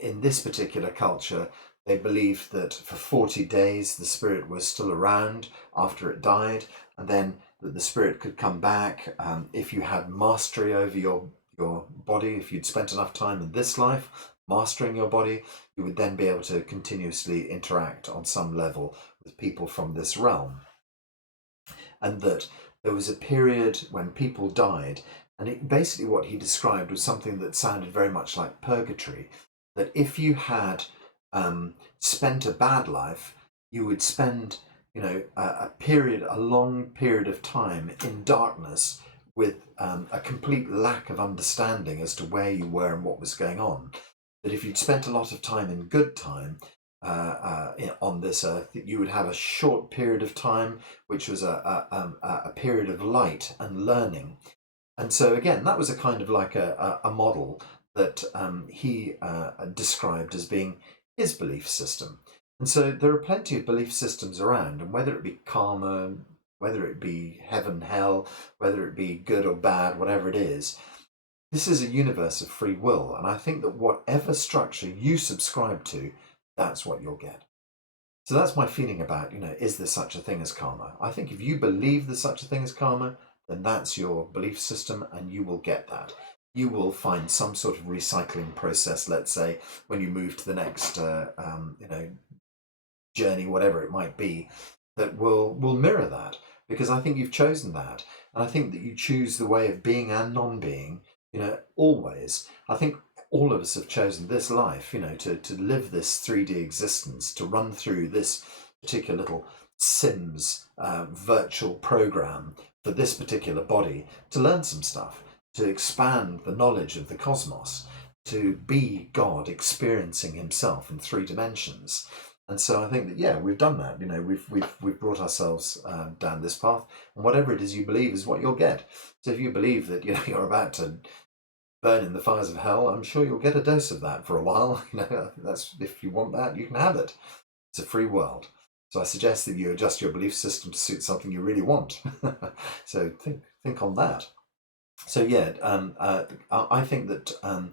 in this particular culture, they believed that for 40 days the spirit was still around after it died, and then that the spirit could come back if you had mastery over your body. If you'd spent enough time in this life mastering your body, you would then be able to continuously interact on some level with people from this realm. And that there was a period when people died, and basically what he described was something that sounded very much like purgatory, that if you had spent a bad life, you would spend a long period of time in darkness with a complete lack of understanding as to where you were and what was going on. That if you'd spent a lot of time in good time on this earth, that you would have a short period of time which was a period of light and learning. And so again, that was a kind of like a model that he described as being his belief system. And so there are plenty of belief systems around, and whether it be karma, whether it be heaven, hell, whether it be good or bad, whatever it is, this is a universe of free will. And I think that whatever structure you subscribe to, that's what you'll get. So that's my feeling about, is there such a thing as karma? I think if you believe there's such a thing as karma, then that's your belief system and you will get that. You will find some sort of recycling process, let's say, when you move to the next, journey, whatever it might be, that will mirror that. Because I think you've chosen that. And I think that you choose the way of being and non-being, always. I think all of us have chosen this life, to live this 3D existence, to run through this particular little Sims virtual program for this particular body, to learn some stuff, to expand the knowledge of the cosmos, to be God experiencing himself in 3 dimensions. And so I think that, yeah, we've done that. We've brought ourselves down this path, and whatever it is you believe is what you'll get. So if you believe that you're about to burn in the fires of hell, I'm sure you'll get a dose of that for a while. That's, if you want that, you can have it. It's a free world. So I suggest that you adjust your belief system to suit something you really want. So think on that. So yeah, I think that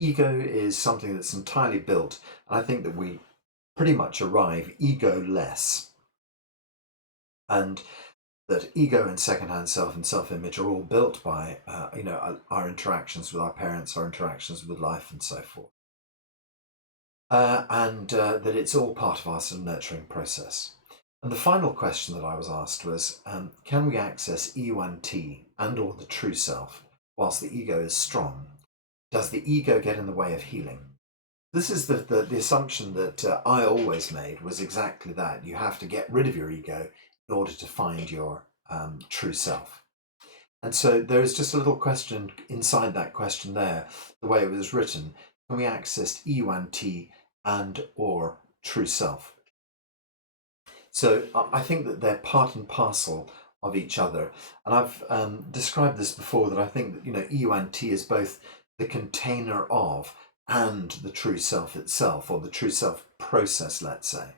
ego is something that's entirely built. I think that we pretty much arrive ego-less, and that ego and secondhand self and self-image are all built by our interactions with our parents, our interactions with life, and so forth. And that it's all part of our sort of nurturing process. And the final question that I was asked was, can we access E1T and or the true self whilst the ego is strong? Does the ego get in the way of healing? This is the assumption that I always made, was exactly that. You have to get rid of your ego in order to find your true self. And so there is just a little question inside that question there, the way it was written. Can we access E1T and or true self? So I think that they're part and parcel of each other. And I've described this before, that I think that, E1T is both the container of and the true self itself, or the true self process, let's say.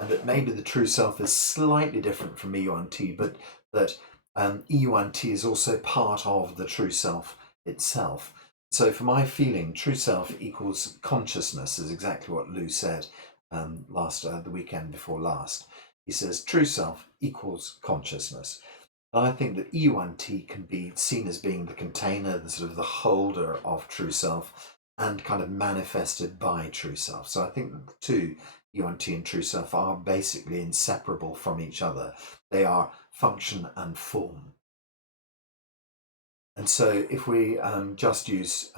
And that maybe the true self is slightly different from E1T, but that E1T is also part of the true self itself. So for my feeling, true self equals consciousness, is exactly what Lou said the weekend before last. He says true self equals consciousness. And I think that E1T can be seen as being the container, the sort of the holder of true self, and kind of manifested by true self. So I think that the two, E1T and true self, are basically inseparable from each other. They are function and form. And so if we just use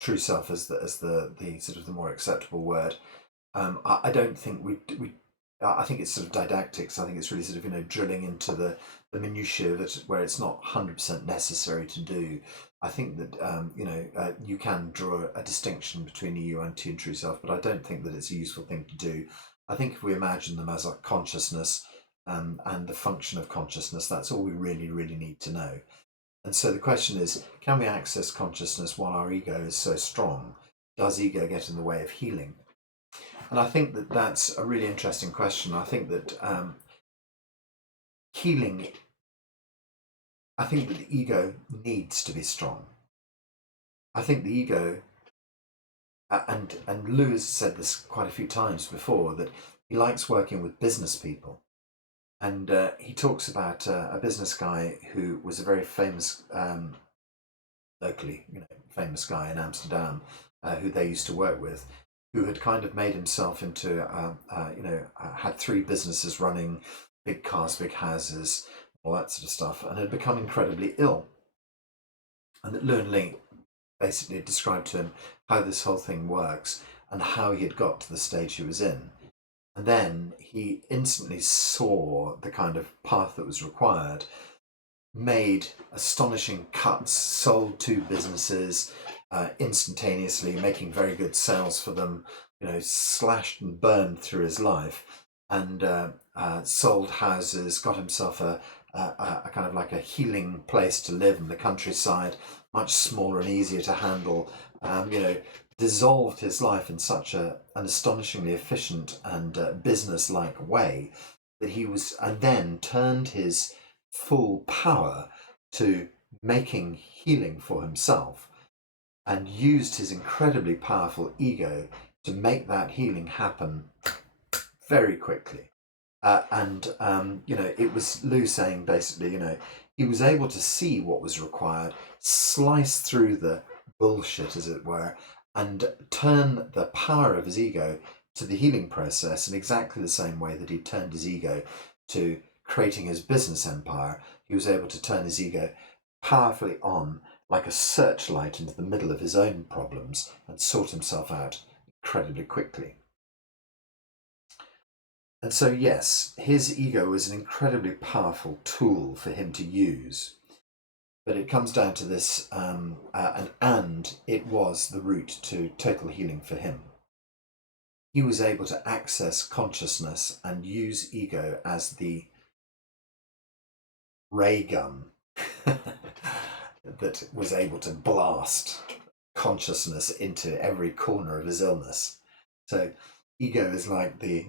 true self as the sort of the more acceptable word, I don't think I think it's sort of didactics. I think it's really sort of drilling into the minutiae where it's not 100% necessary to do. I think that you can draw a distinction between E1T and true self, but I don't think that it's a useful thing to do. I think if we imagine them as a consciousness and the function of consciousness, that's all we really need to know. And so the question is, can we access consciousness while our ego is so strong? Does ego get in the way of healing? And I think that that's a really interesting question. I think that healing, I think that the ego needs to be strong. I think the ego, and Lou has said this quite a few times before, that he likes working with business people. And he talks about a business guy who was a very famous, locally, famous guy in Amsterdam, who they used to work with, who had kind of made himself into, had 3 businesses running, big cars, big houses, all that sort of stuff, and had become incredibly ill. And that Lou and Lee basically described to him how this whole thing works and how he had got to the stage he was in. And then he instantly saw the kind of path that was required, made astonishing cuts, sold 2 businesses instantaneously, making very good sales for them, slashed and burned through his life, and sold houses, got himself a kind of like a healing place to live in the countryside, much smaller and easier to handle, dissolved his life in such an astonishingly efficient and business-like way that and then turned his full power to making healing for himself, and used his incredibly powerful ego to make that healing happen very quickly. It was Lou saying basically, he was able to see what was required, slice through the bullshit, as it were, and turn the power of his ego to the healing process in exactly the same way that he turned his ego to creating his business empire. He was able to turn his ego powerfully on like a searchlight into the middle of his own problems and sort himself out incredibly quickly. And so, yes, his ego was an incredibly powerful tool for him to use. But it comes down to this, and it was the route to total healing for him. He was able to access consciousness and use ego as the ray gun that was able to blast consciousness into every corner of his illness. So ego is like the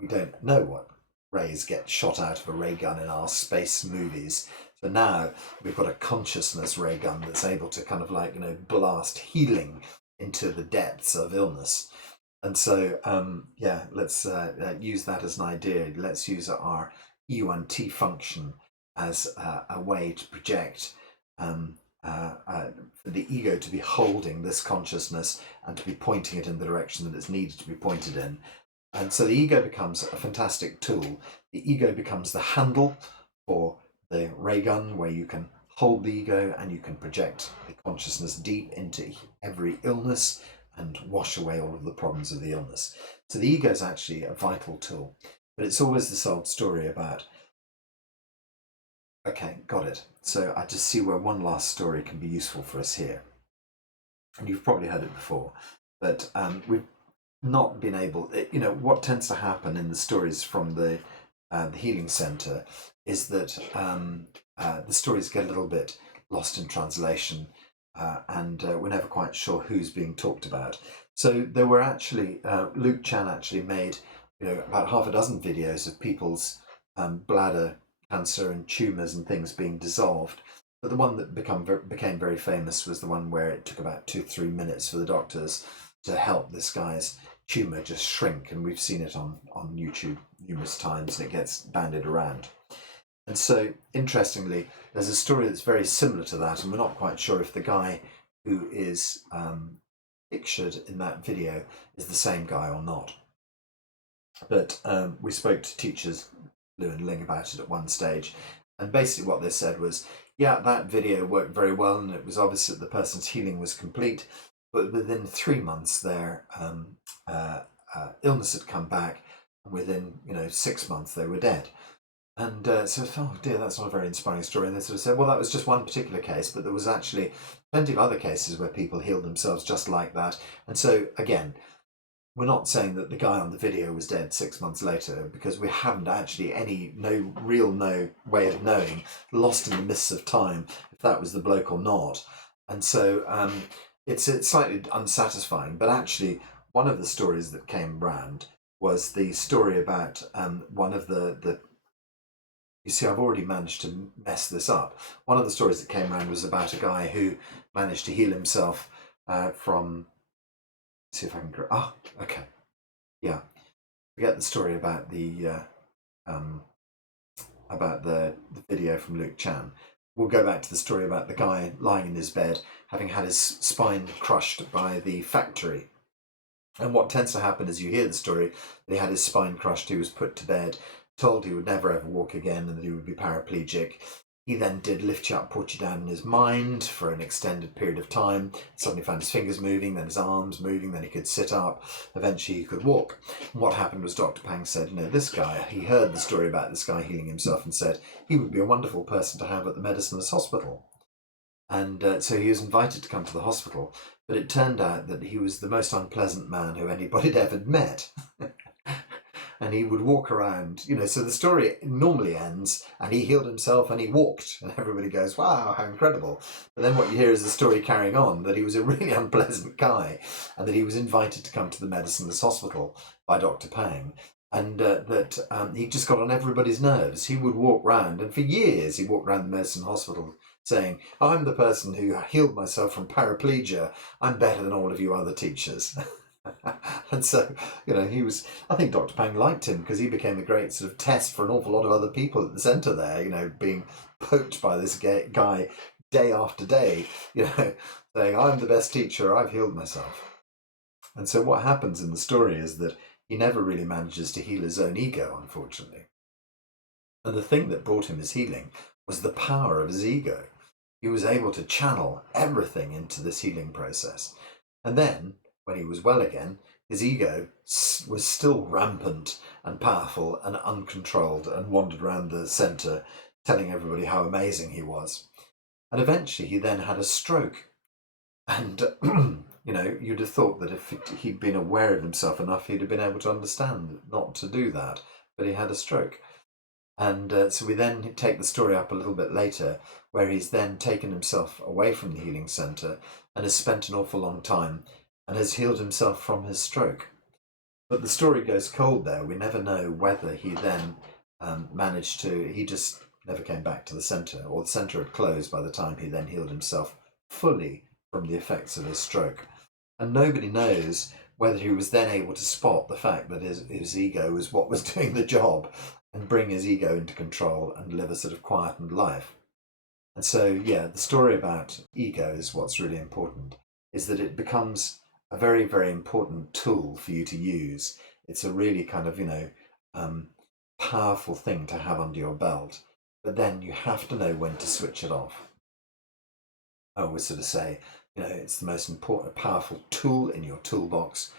we don't know what rays get shot out of a ray gun in our space movies. So now we've got a consciousness ray gun that's able to kind of like, blast healing into the depths of illness. And so, let's use that as an idea. Let's use our E1T function as a way to project for the ego to be holding this consciousness and to be pointing it in the direction that it's needed to be pointed in. And so the ego becomes a fantastic tool. The ego becomes the handle for the ray gun, where you can hold the ego and you can project the consciousness deep into every illness and wash away all of the problems of the illness. So the ego is actually a vital tool, but it's always this old story about, okay, got it. So I just see where one last story can be useful for us here. And you've probably heard it before, but we've not been able, what tends to happen in the stories from the healing center is that the stories get a little bit lost in translation, and we're never quite sure who's being talked about. So there were actually, Luke Chan actually made, about half a dozen videos of people's bladder cancer and tumours and things being dissolved. But the one that became very famous was the one where it took about 2-3 minutes for the doctors to help this guy's tumour just shrink. And we've seen it on YouTube numerous times, and it gets bandied around. And so, interestingly, there's a story that's very similar to that, and we're not quite sure if the guy who is pictured in that video is the same guy or not. But we spoke to teachers, Lou and Ling, about it at one stage, and basically what they said was, yeah, that video worked very well, and it was obvious that the person's healing was complete, but within 3 months their illness had come back, and within 6 months they were dead. And so, oh dear, that's not a very inspiring story. And they sort of said, well, that was just one particular case, but there was actually plenty of other cases where people healed themselves just like that. And so, again, we're not saying that the guy on the video was dead 6 months later, because we haven't actually no way of knowing, lost in the mists of time, if that was the bloke or not. And so it's slightly unsatisfying. But actually, one of the stories that came round was the story about one of the you see, I've already managed to mess this up. One of the stories that came around was about a guy who managed to heal himself from. Let's see if I can. Okay. Yeah. Forget the story about the video from Luke Chan. We'll go back to the story about the guy lying in his bed, having had his spine crushed by the factory. And what tends to happen is you hear the story that he had his spine crushed, he was put to bed, told he would never ever walk again and that he would be paraplegic. He then did lift you up, put you down in his mind for an extended period of time. Suddenly found his fingers moving, then his arms moving, then he could sit up. Eventually he could walk. And what happened was Dr. Pang said, this guy, he heard the story about this guy healing himself and said he would be a wonderful person to have at the Medicine's hospital. And so he was invited to come to the hospital, but it turned out that he was the most unpleasant man who anybody had ever met. And he would walk around, so the story normally ends and he healed himself and he walked, and everybody goes, wow, how incredible. But then what you hear is the story carrying on, that he was a really unpleasant guy and that he was invited to come to the Medicine's hospital by Dr. Pang, and that he just got on everybody's nerves. He would walk round, and for years he walked around the Medicine hospital saying, I'm the person who healed myself from paraplegia. I'm better than all of you other teachers. And so, I think Dr. Pang liked him because he became a great sort of test for an awful lot of other people at the centre there, being poked by this guy day after day, saying, I'm the best teacher, I've healed myself. And so what happens in the story is that he never really manages to heal his own ego, unfortunately. And the thing that brought him his healing was the power of his ego. He was able to channel everything into this healing process. And then, when he was well again, his ego was still rampant and powerful and uncontrolled and wandered around the centre telling everybody how amazing he was. And eventually he then had a stroke. And, you'd have thought that if he'd been aware of himself enough, he'd have been able to understand not to do that. But he had a stroke. And so we then take the story up a little bit later, where he's then taken himself away from the healing centre and has spent an awful long time and has healed himself from his stroke. But the story goes cold there. We never know whether he then managed to, he just never came back to the centre, or the centre had closed by the time he then healed himself fully from the effects of his stroke. And nobody knows whether he was then able to spot the fact that his ego was what was doing the job, and bring his ego into control and live a sort of quietened life. And so, yeah, the story about ego is what's really important, is that it becomes a very, very important tool for you to use. It's a really kind of, powerful thing to have under your belt. But then you have to know when to switch it off. I always sort of say, it's the most important, powerful tool in your toolbox,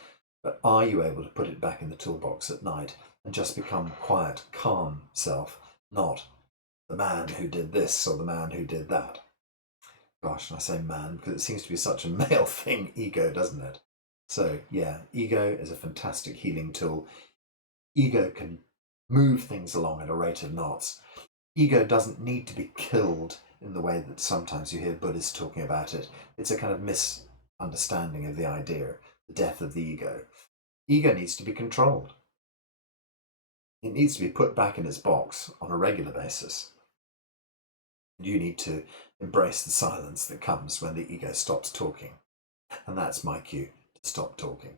but are you able to put it back in the toolbox at night and just become quiet, calm self, not the man who did this or the man who did that? Gosh, and I say man because it seems to be such a male thing, ego, doesn't it? So, yeah, ego is a fantastic healing tool. Ego can move things along at a rate of knots. Ego doesn't need to be killed in the way that sometimes you hear Buddhists talking about it. It's a kind of misunderstanding of the idea, the death of the ego. Ego needs to be controlled. It needs to be put back in its box on a regular basis. You need to embrace the silence that comes when the ego stops talking. And that's my cue to stop talking.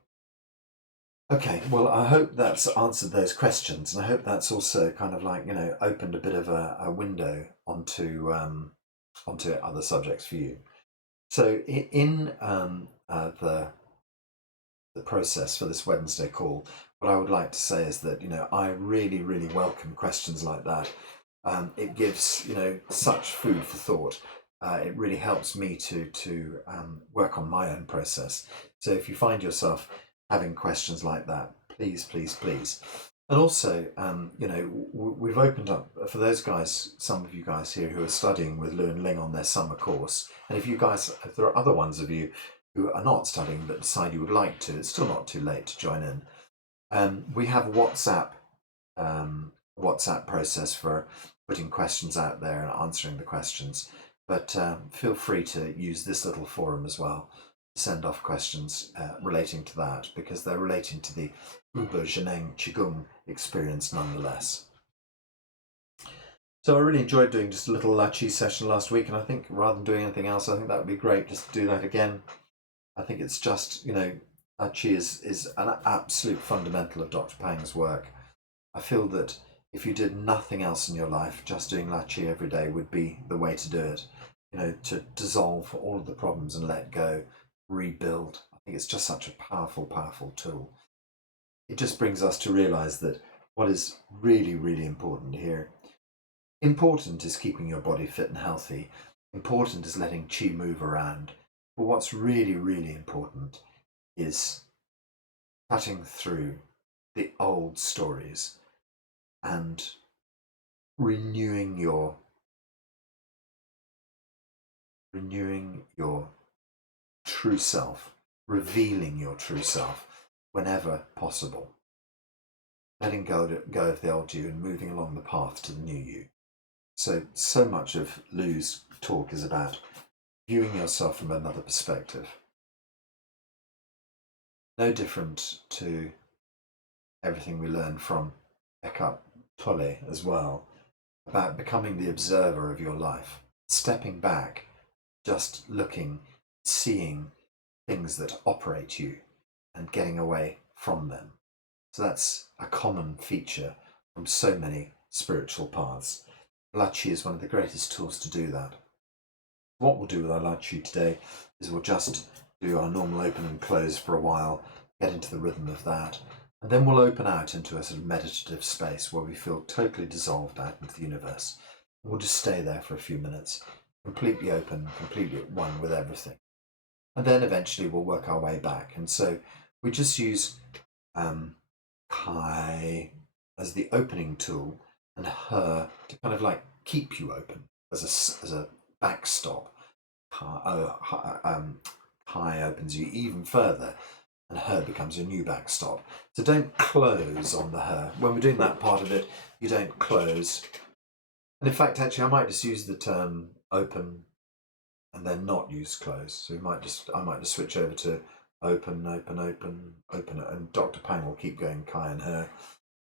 Okay, well, I hope that's answered those questions, and I hope that's also kind of like, opened a bit of a window onto other subjects for you. So in the process for this Wednesday call, what I would like to say is that, I really, really welcome questions like that. It gives, such food for thought. It really helps me to work on my own process. So if you find yourself having questions like that, please, please, please. And also, we've opened up for those guys, some of you guys here who are studying with Lu and Ling on their summer course. And if there are other ones of you who are not studying but decide you would like to, it's still not too late to join in. We have a WhatsApp process for putting questions out there and answering the questions. But feel free to use this little forum as well to send off questions relating to that, because they're relating to the Uber Zheneng Qigong experience nonetheless. So I really enjoyed doing just a little La Chi session last week, and I think rather than doing anything else, I think that would be great just to do that again. I think it's just, La Chi is an absolute fundamental of Dr. Pang's work. I feel that if you did nothing else in your life, just doing La Chi every day would be the way to do it. To dissolve all of the problems and let go, rebuild. I think it's just such a powerful, powerful tool. It just brings us to realize that what is really, really important here. Important is keeping your body fit and healthy. Important is letting Qi move around. But what's really, really important is cutting through the old stories and renewing your true self, revealing your true self whenever possible. Letting go of the old you and moving along the path to the new you. So much of Lu's talk is about viewing yourself from another perspective. No different to everything we learn from Eckhart Tolle as well, about becoming the observer of your life, stepping back, just looking, seeing things that operate you and getting away from them. So that's a common feature from so many spiritual paths. La Chi is one of the greatest tools to do that. What we'll do with our La Chi today is we'll just do our normal open and close for a while, get into the rhythm of that, and then we'll open out into a sort of meditative space where we feel totally dissolved out into the universe. We'll just stay there for a few minutes, completely open, completely at one with everything. And then eventually we'll work our way back. And so we just use Kai as the opening tool and Her to kind of like keep you open as a backstop. Kai opens you even further, and Her becomes your new backstop. So don't close on the Her. When we're doing that part of it, you don't close. And in fact, actually, I might just use the term open and then not use close. So I might just switch over to Open, open, open, open. And Dr. Pang will keep going Kai and her.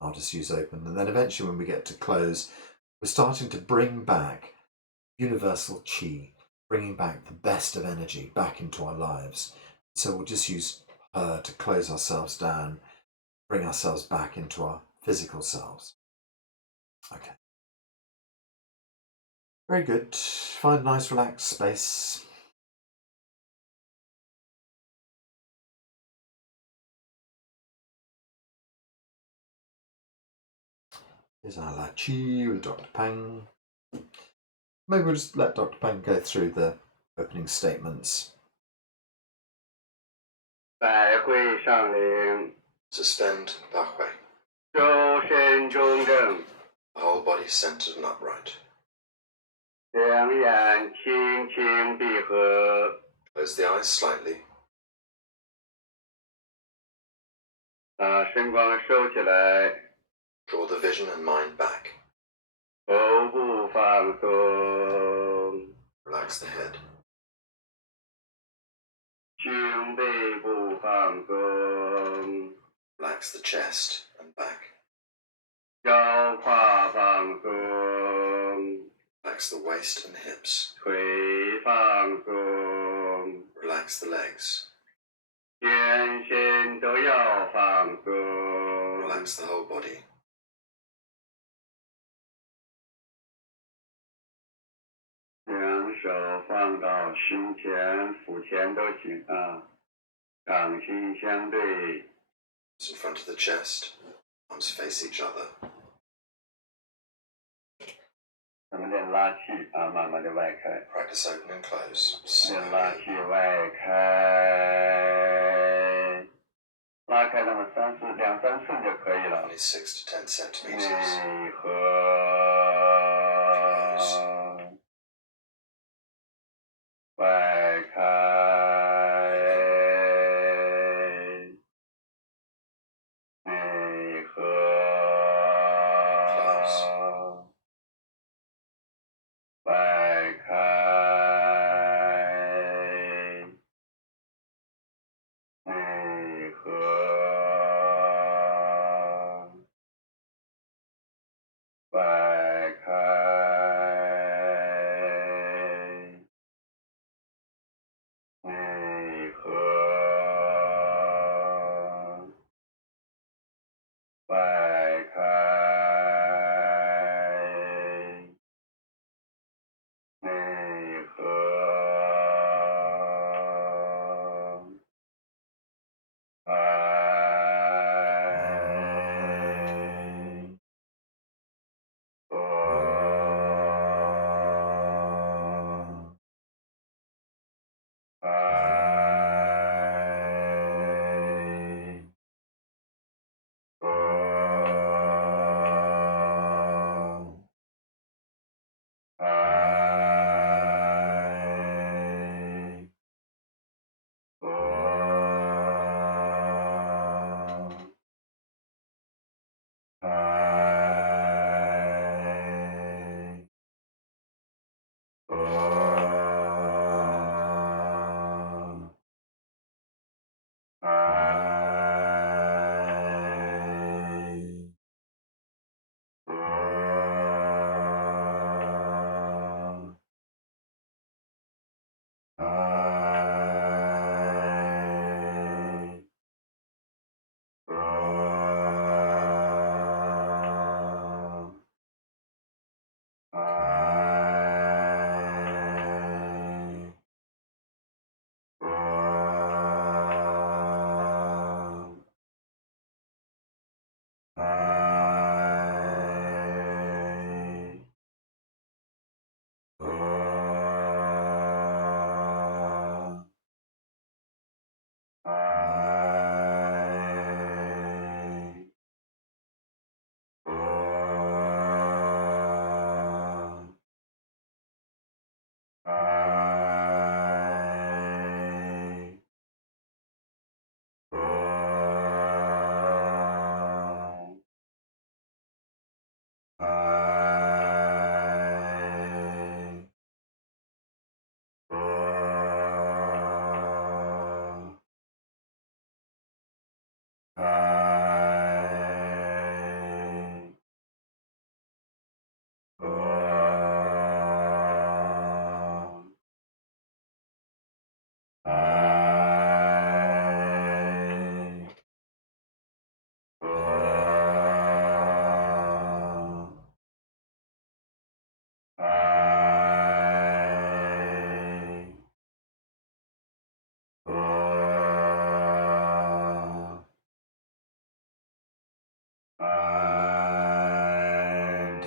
I'll just use open. And then eventually when we get to close, we're starting to bring back universal chi, bringing back the best of energy back into our lives. So we'll just use her to close ourselves down, bring ourselves back into our physical selves. Okay. Very good. Find a nice relaxed space. Here's our La Chi with Dr. Pang. Maybe we'll just let Dr. Pang go through the opening statements. 百会上灵， Suspend Ba Hui. 周身中正， The whole body centered and upright. 两眼轻轻闭合， Close the eyes slightly. 把身光收起来， Draw the vision and mind back. 头部放松， Relax the head. 胸背部放松， Relax the chest and back. 腰胯放松， Relax the waist and hips. 腿放松， Relax the legs. 全身都要放松。 Relax the whole body. 两手放到胸前、腹前都行啊，掌心相对， It's in front of the chest. Arms face each other. 咱们练拉气啊，慢慢的外开， Practice open and close. 练拉 Slowly. 气外开，拉开那么2、3寸就可以了。 Only 6 to 10 centimeters. 内合，外开，内合，外开，内合，外。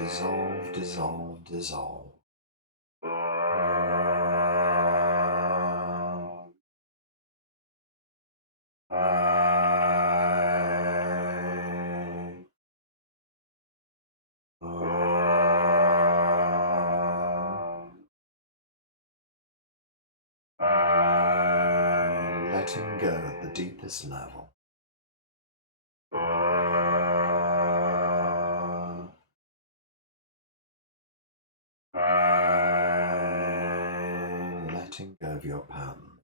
dissolve, dissolve, dissolve. Letting go at the deepest level. Letting go of your pattern.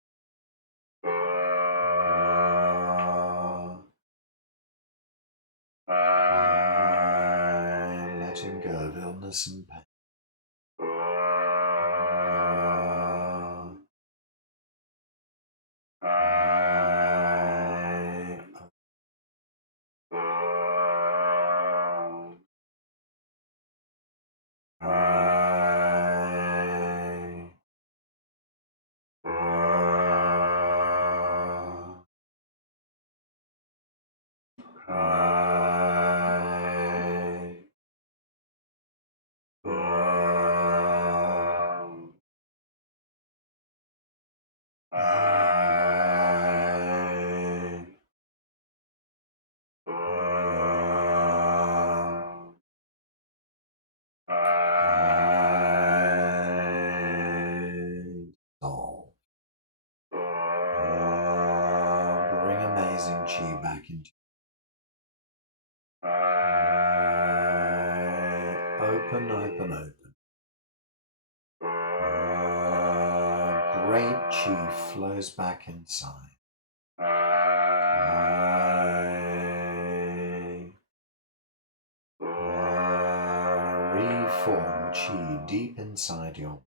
Letting go of illness and pain. Bring amazing chi back into open, open, open. Great chi flows back inside. Reform chi deep inside your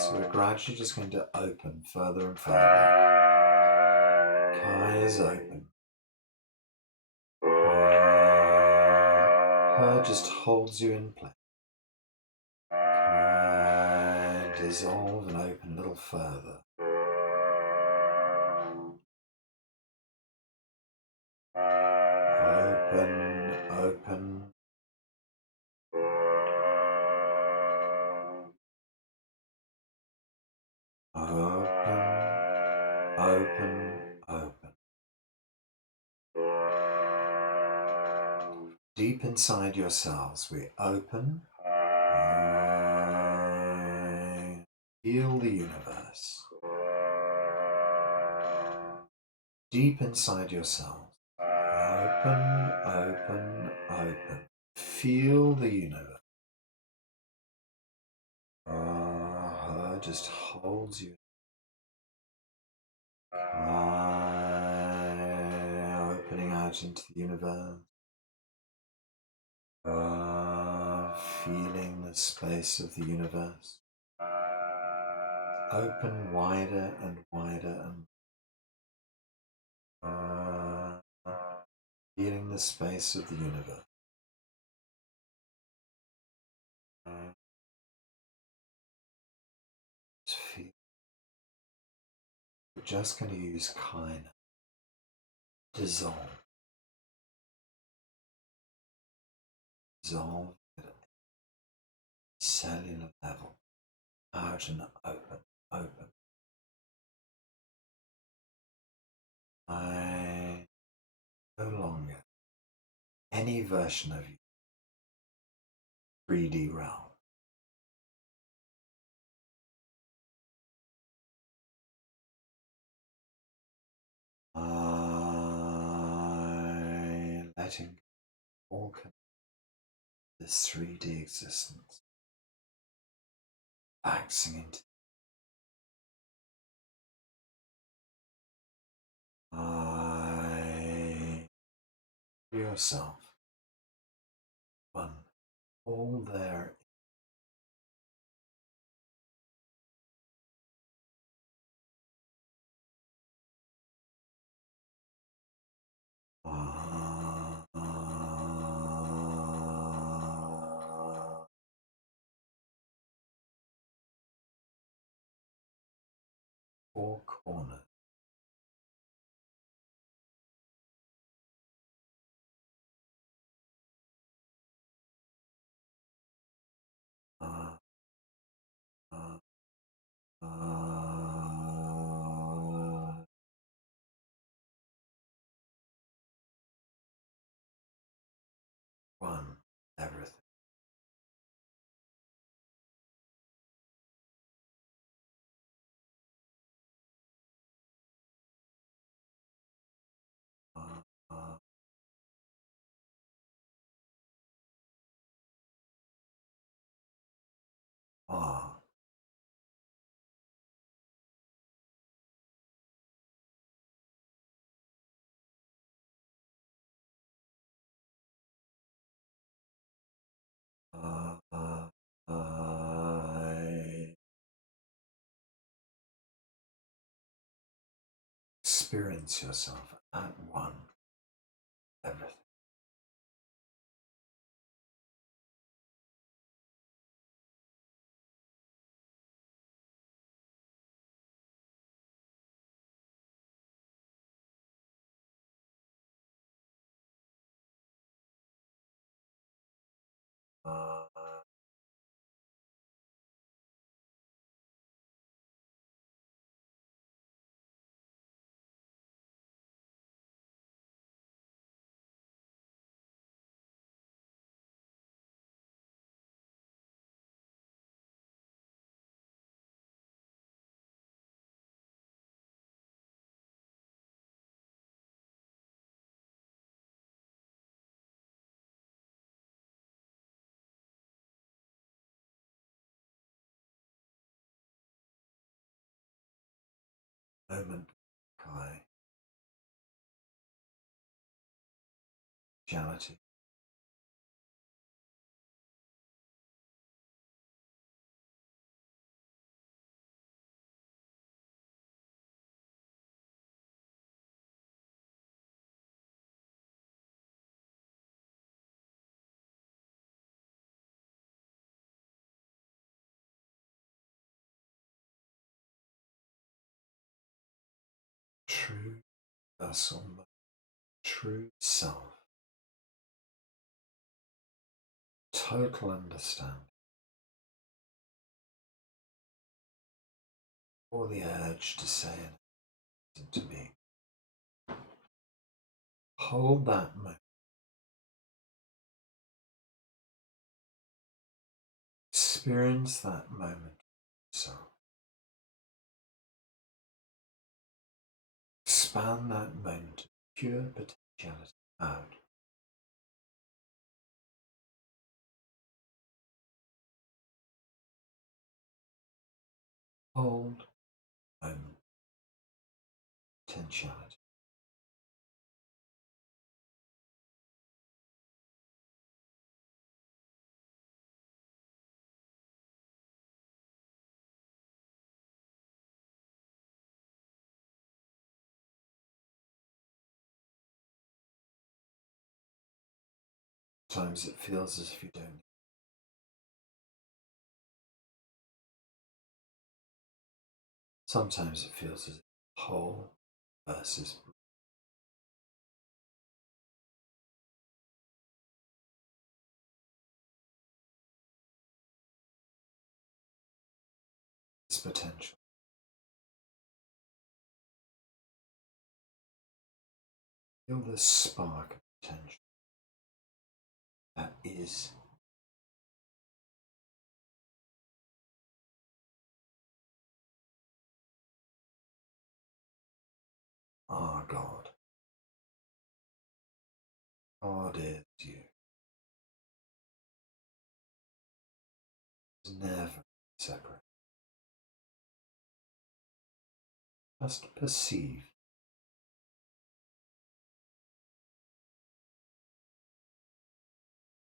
So we're gradually just going to open further and further. Kai is open. Her just holds you in place. Kai dissolve and open a little further. Open, open. Open, open, open. Deep inside yourselves, we open. Feel the universe. Deep inside yourselves. Open, open, open. Feel the universe. Just holds you. Opening out into the universe. Feeling the space of the universe. Open wider and wider and feeling the space of the universe. We're just going to use kind. Dissolve. Dissolve at a cellular level. Out and open. Open. I no longer any version of you 3D realm. I letting all this 3D existence, relaxing into yourself. One, all there. Four corners. Uh, uh, one, everything. Uh, uh, ah, I experience yourself at one, everything. Uh, moment, Kai, reality. universal true self, total understanding, or the urge to say anything to me. Hold that moment. Experience that moment yourself. Expand that moment of pure potentiality out. Hold moment potentiality. Sometimes it feels as if you don't. Sometimes it feels as if whole versus this potential. Feel this spark of potential that is our God. God is you. It's never separate. Just perceive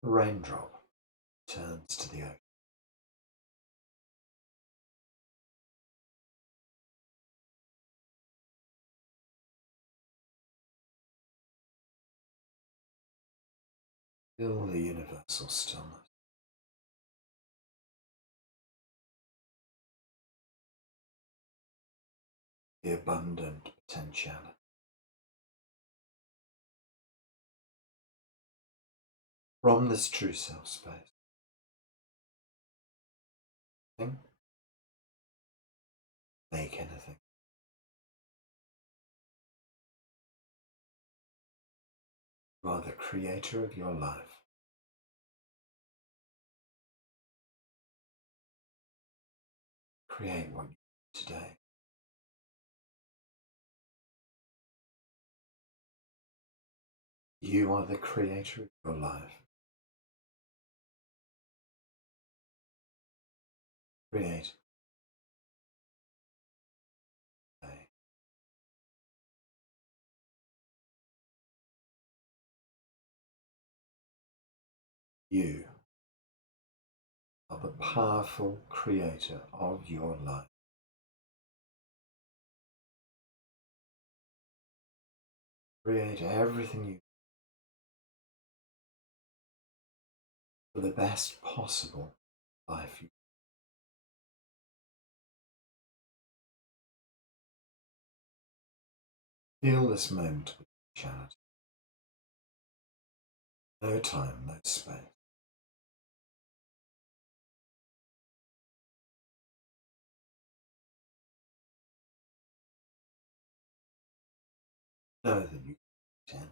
the raindrop turns to the ocean. Feel the universal stillness. The abundant potentiality. From this true self space, think, make anything. You are the creator of your life. Create what you need today. You are the creator of your life. Create today. You are the powerful creator of your life. Create everything you for the best possible life you. Feel this moment with potentiality. No time, no space. Know that you can.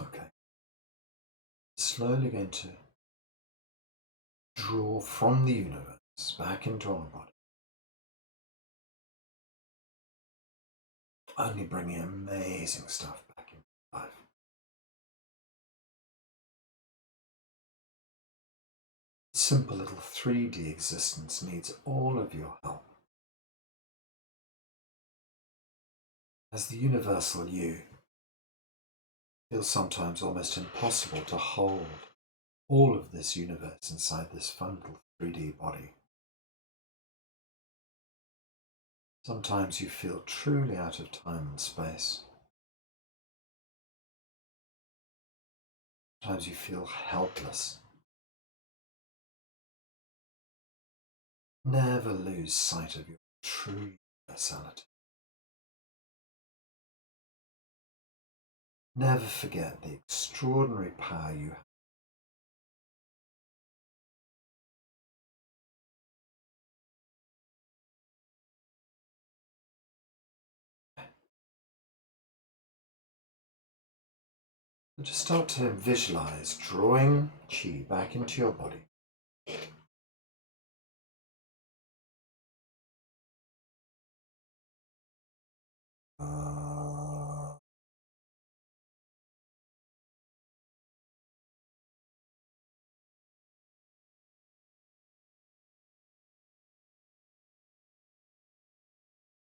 Okay. Slowly going to draw from the universe back into our body. Only bringing amazing stuff back into life. Simple little 3D existence needs all of your help. As the universal you, it feels sometimes almost impossible to hold all of this universe inside this fun little 3D body. Sometimes you feel truly out of time and space. Sometimes you feel helpless. Never lose sight of your true universality. Never forget the extraordinary power you have. So just start to visualize drawing chi back into your body.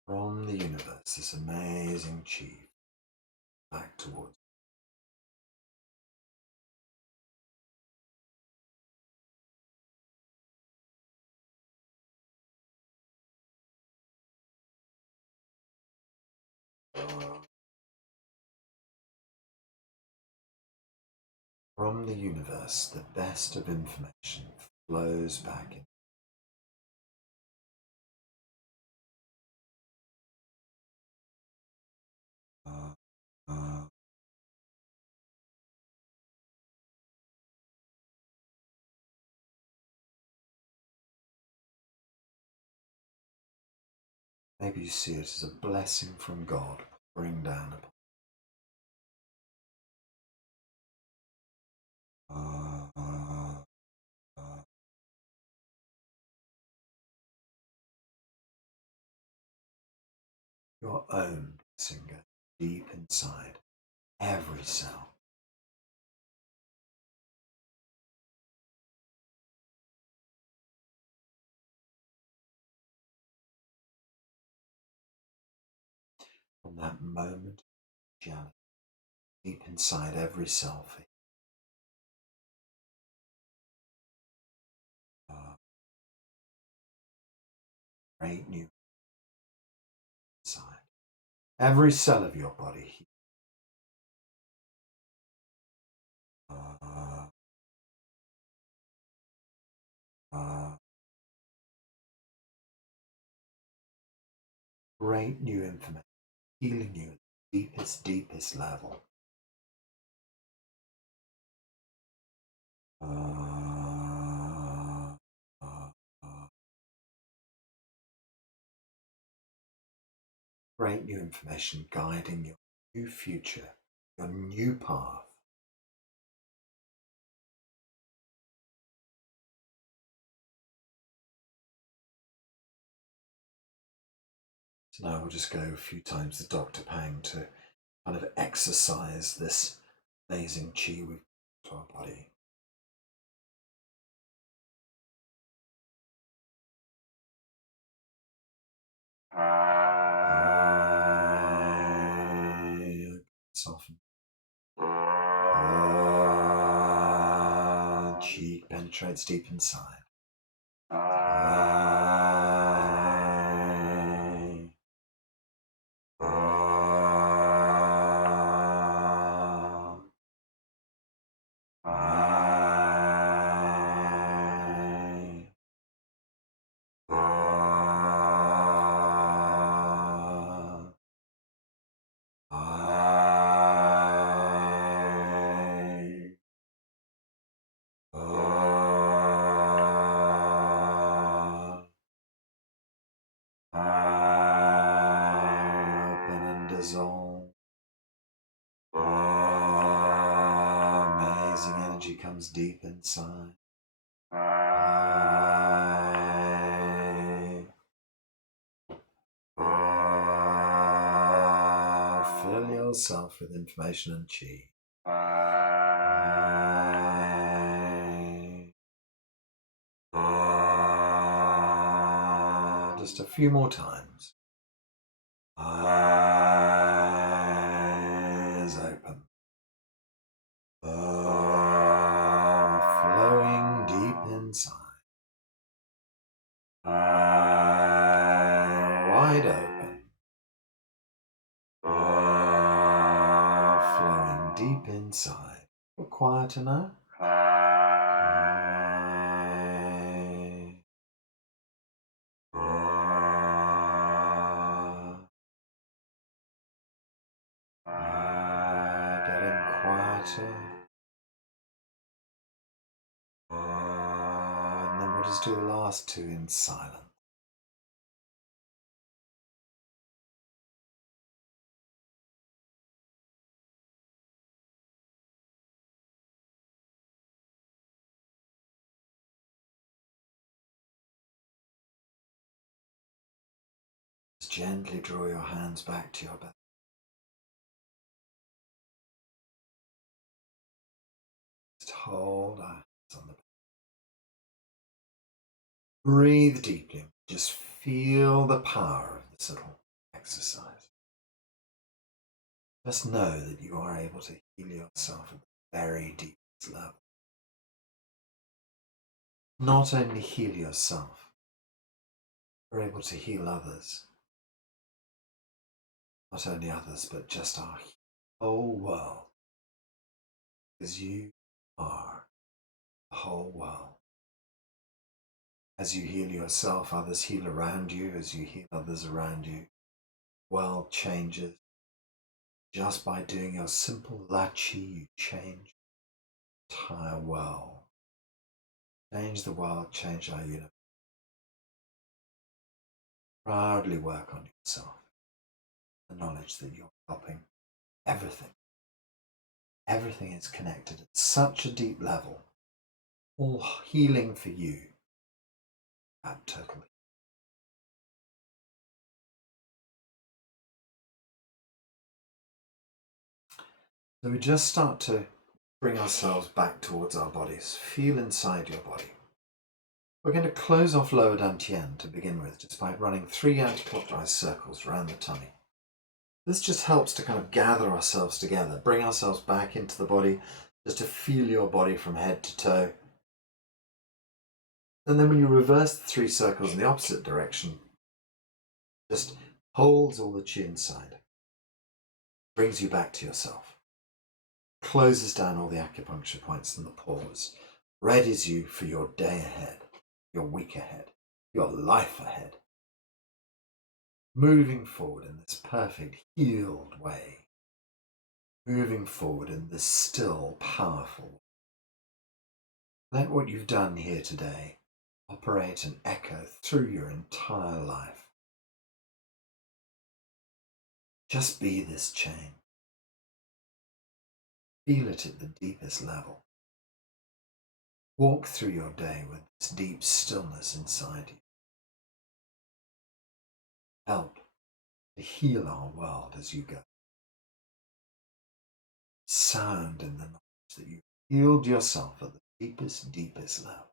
From the universe, this amazing chi back towards you. From the universe, the best of information flows back in. Maybe you see it as a blessing from God pouring down upon your own blessing goes deep inside every cell. From that moment of reality, deep inside every cell for you. Great new inside every cell of your body. Great new information, healing you at the deepest level. Great new information guiding your new future, your new path. So now we'll just go a few times the Dr. Pang to kind of exercise this amazing chi we've got to our body. Soften. Chi penetrates deep inside. Open and dissolve. Amazing energy comes deep inside. Fill yourself with information and chi. Just a few more times. deep inside. A little quieter now. Getting quieter. And then we'll just do the last two in silence. Just gently draw your hands back to your belly. Just hold our hands on the belly. Breathe deeply. Just feel the power of this little exercise. Just know that you are able to heal yourself at the very deepest level. Not only heal yourself, you're able to heal others. Not only others, but just our whole world. Because you are the whole world. As you heal yourself, others heal around you. As you heal others around you, the world changes. Just by doing your simple lachi, you change the entire world. Change the world, change our universe. Proudly work on yourself. The knowledge that you're helping everything. Everything is connected at such a deep level. All healing for you. Totally. So we just start to bring ourselves back towards our bodies. Feel inside your body. We're going to close off lower dantian to begin with, just by running 3 anti-clockwise circles around the tummy. This just helps to kind of gather ourselves together, bring ourselves back into the body, just to feel your body from head to toe. And then when you reverse the 3 circles in the opposite direction, just holds all the chi inside, brings you back to yourself, closes down all the acupuncture points and the pores, readies you for your day ahead, your week ahead, your life ahead. Moving forward in this perfect, healed way. Moving forward in this still, powerful. Let what you've done here today operate and echo through your entire life. Just be this chain. Feel it at the deepest level. Walk through your day with this deep stillness inside you. Help to heal our world as you go. Sound in the knowledge that you've healed yourself at the deepest, deepest level.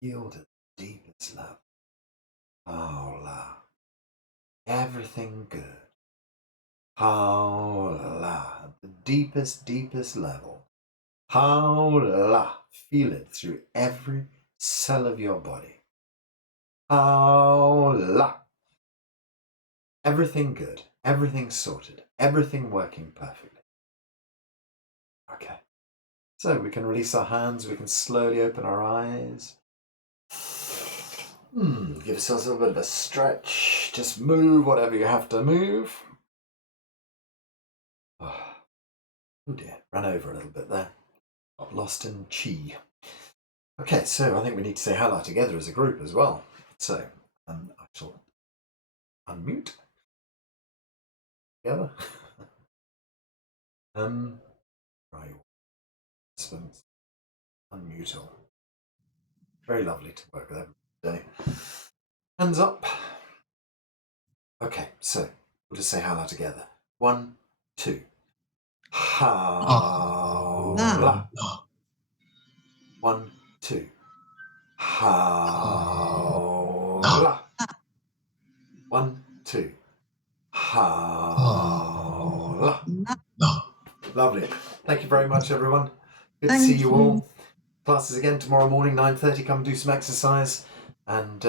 Healed at the deepest level. Paula. Everything good. Paula. At the deepest, deepest level. Paula. Feel it through every cell of your body. Paula. Everything good. Everything sorted. Everything working perfectly. Okay. So we can release our hands. We can slowly open our eyes. Give yourselves a little bit of a stretch. Just move whatever you have to move. Oh dear, ran over a little bit there. Got lost in chi. Okay, so I think we need to say hello together as a group as well. So I shall unmute together. Right, husbands, unmute all. Very lovely to work with every day. Hands up. Okay, so we'll just say hello together. 1, 2. Howla. 1, 2. Howla. 1, 2. Howla. Lovely. Thank you very much, everyone. Good to see you all. Classes again tomorrow morning, 9:30. Come do some exercise and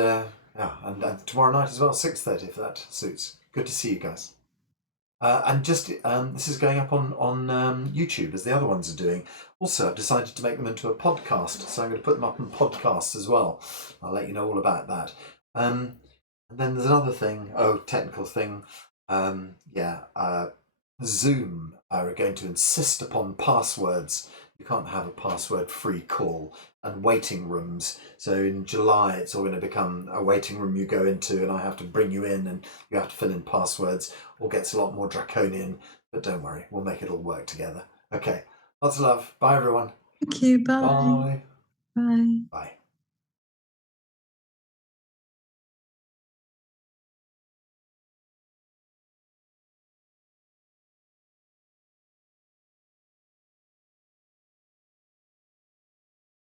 Yeah, and tomorrow night as well, 6:30, if that suits. Good to see you guys. And just this is going up on YouTube as the other ones are doing. Also, I've decided to make them into a podcast, so I'm going to put them up on podcasts as well. I'll let you know all about that. And then there's another thing. Oh, technical thing. Zoom are going to insist upon passwords. You can't have a password-free call and waiting rooms. So in July, it's all going to become a waiting room you go into, and I have to bring you in, and you have to fill in passwords. All gets a lot more draconian, but don't worry, we'll make it all work together. Okay, lots of love. Bye, everyone. Thank you. Bye. Bye. Bye. Bye.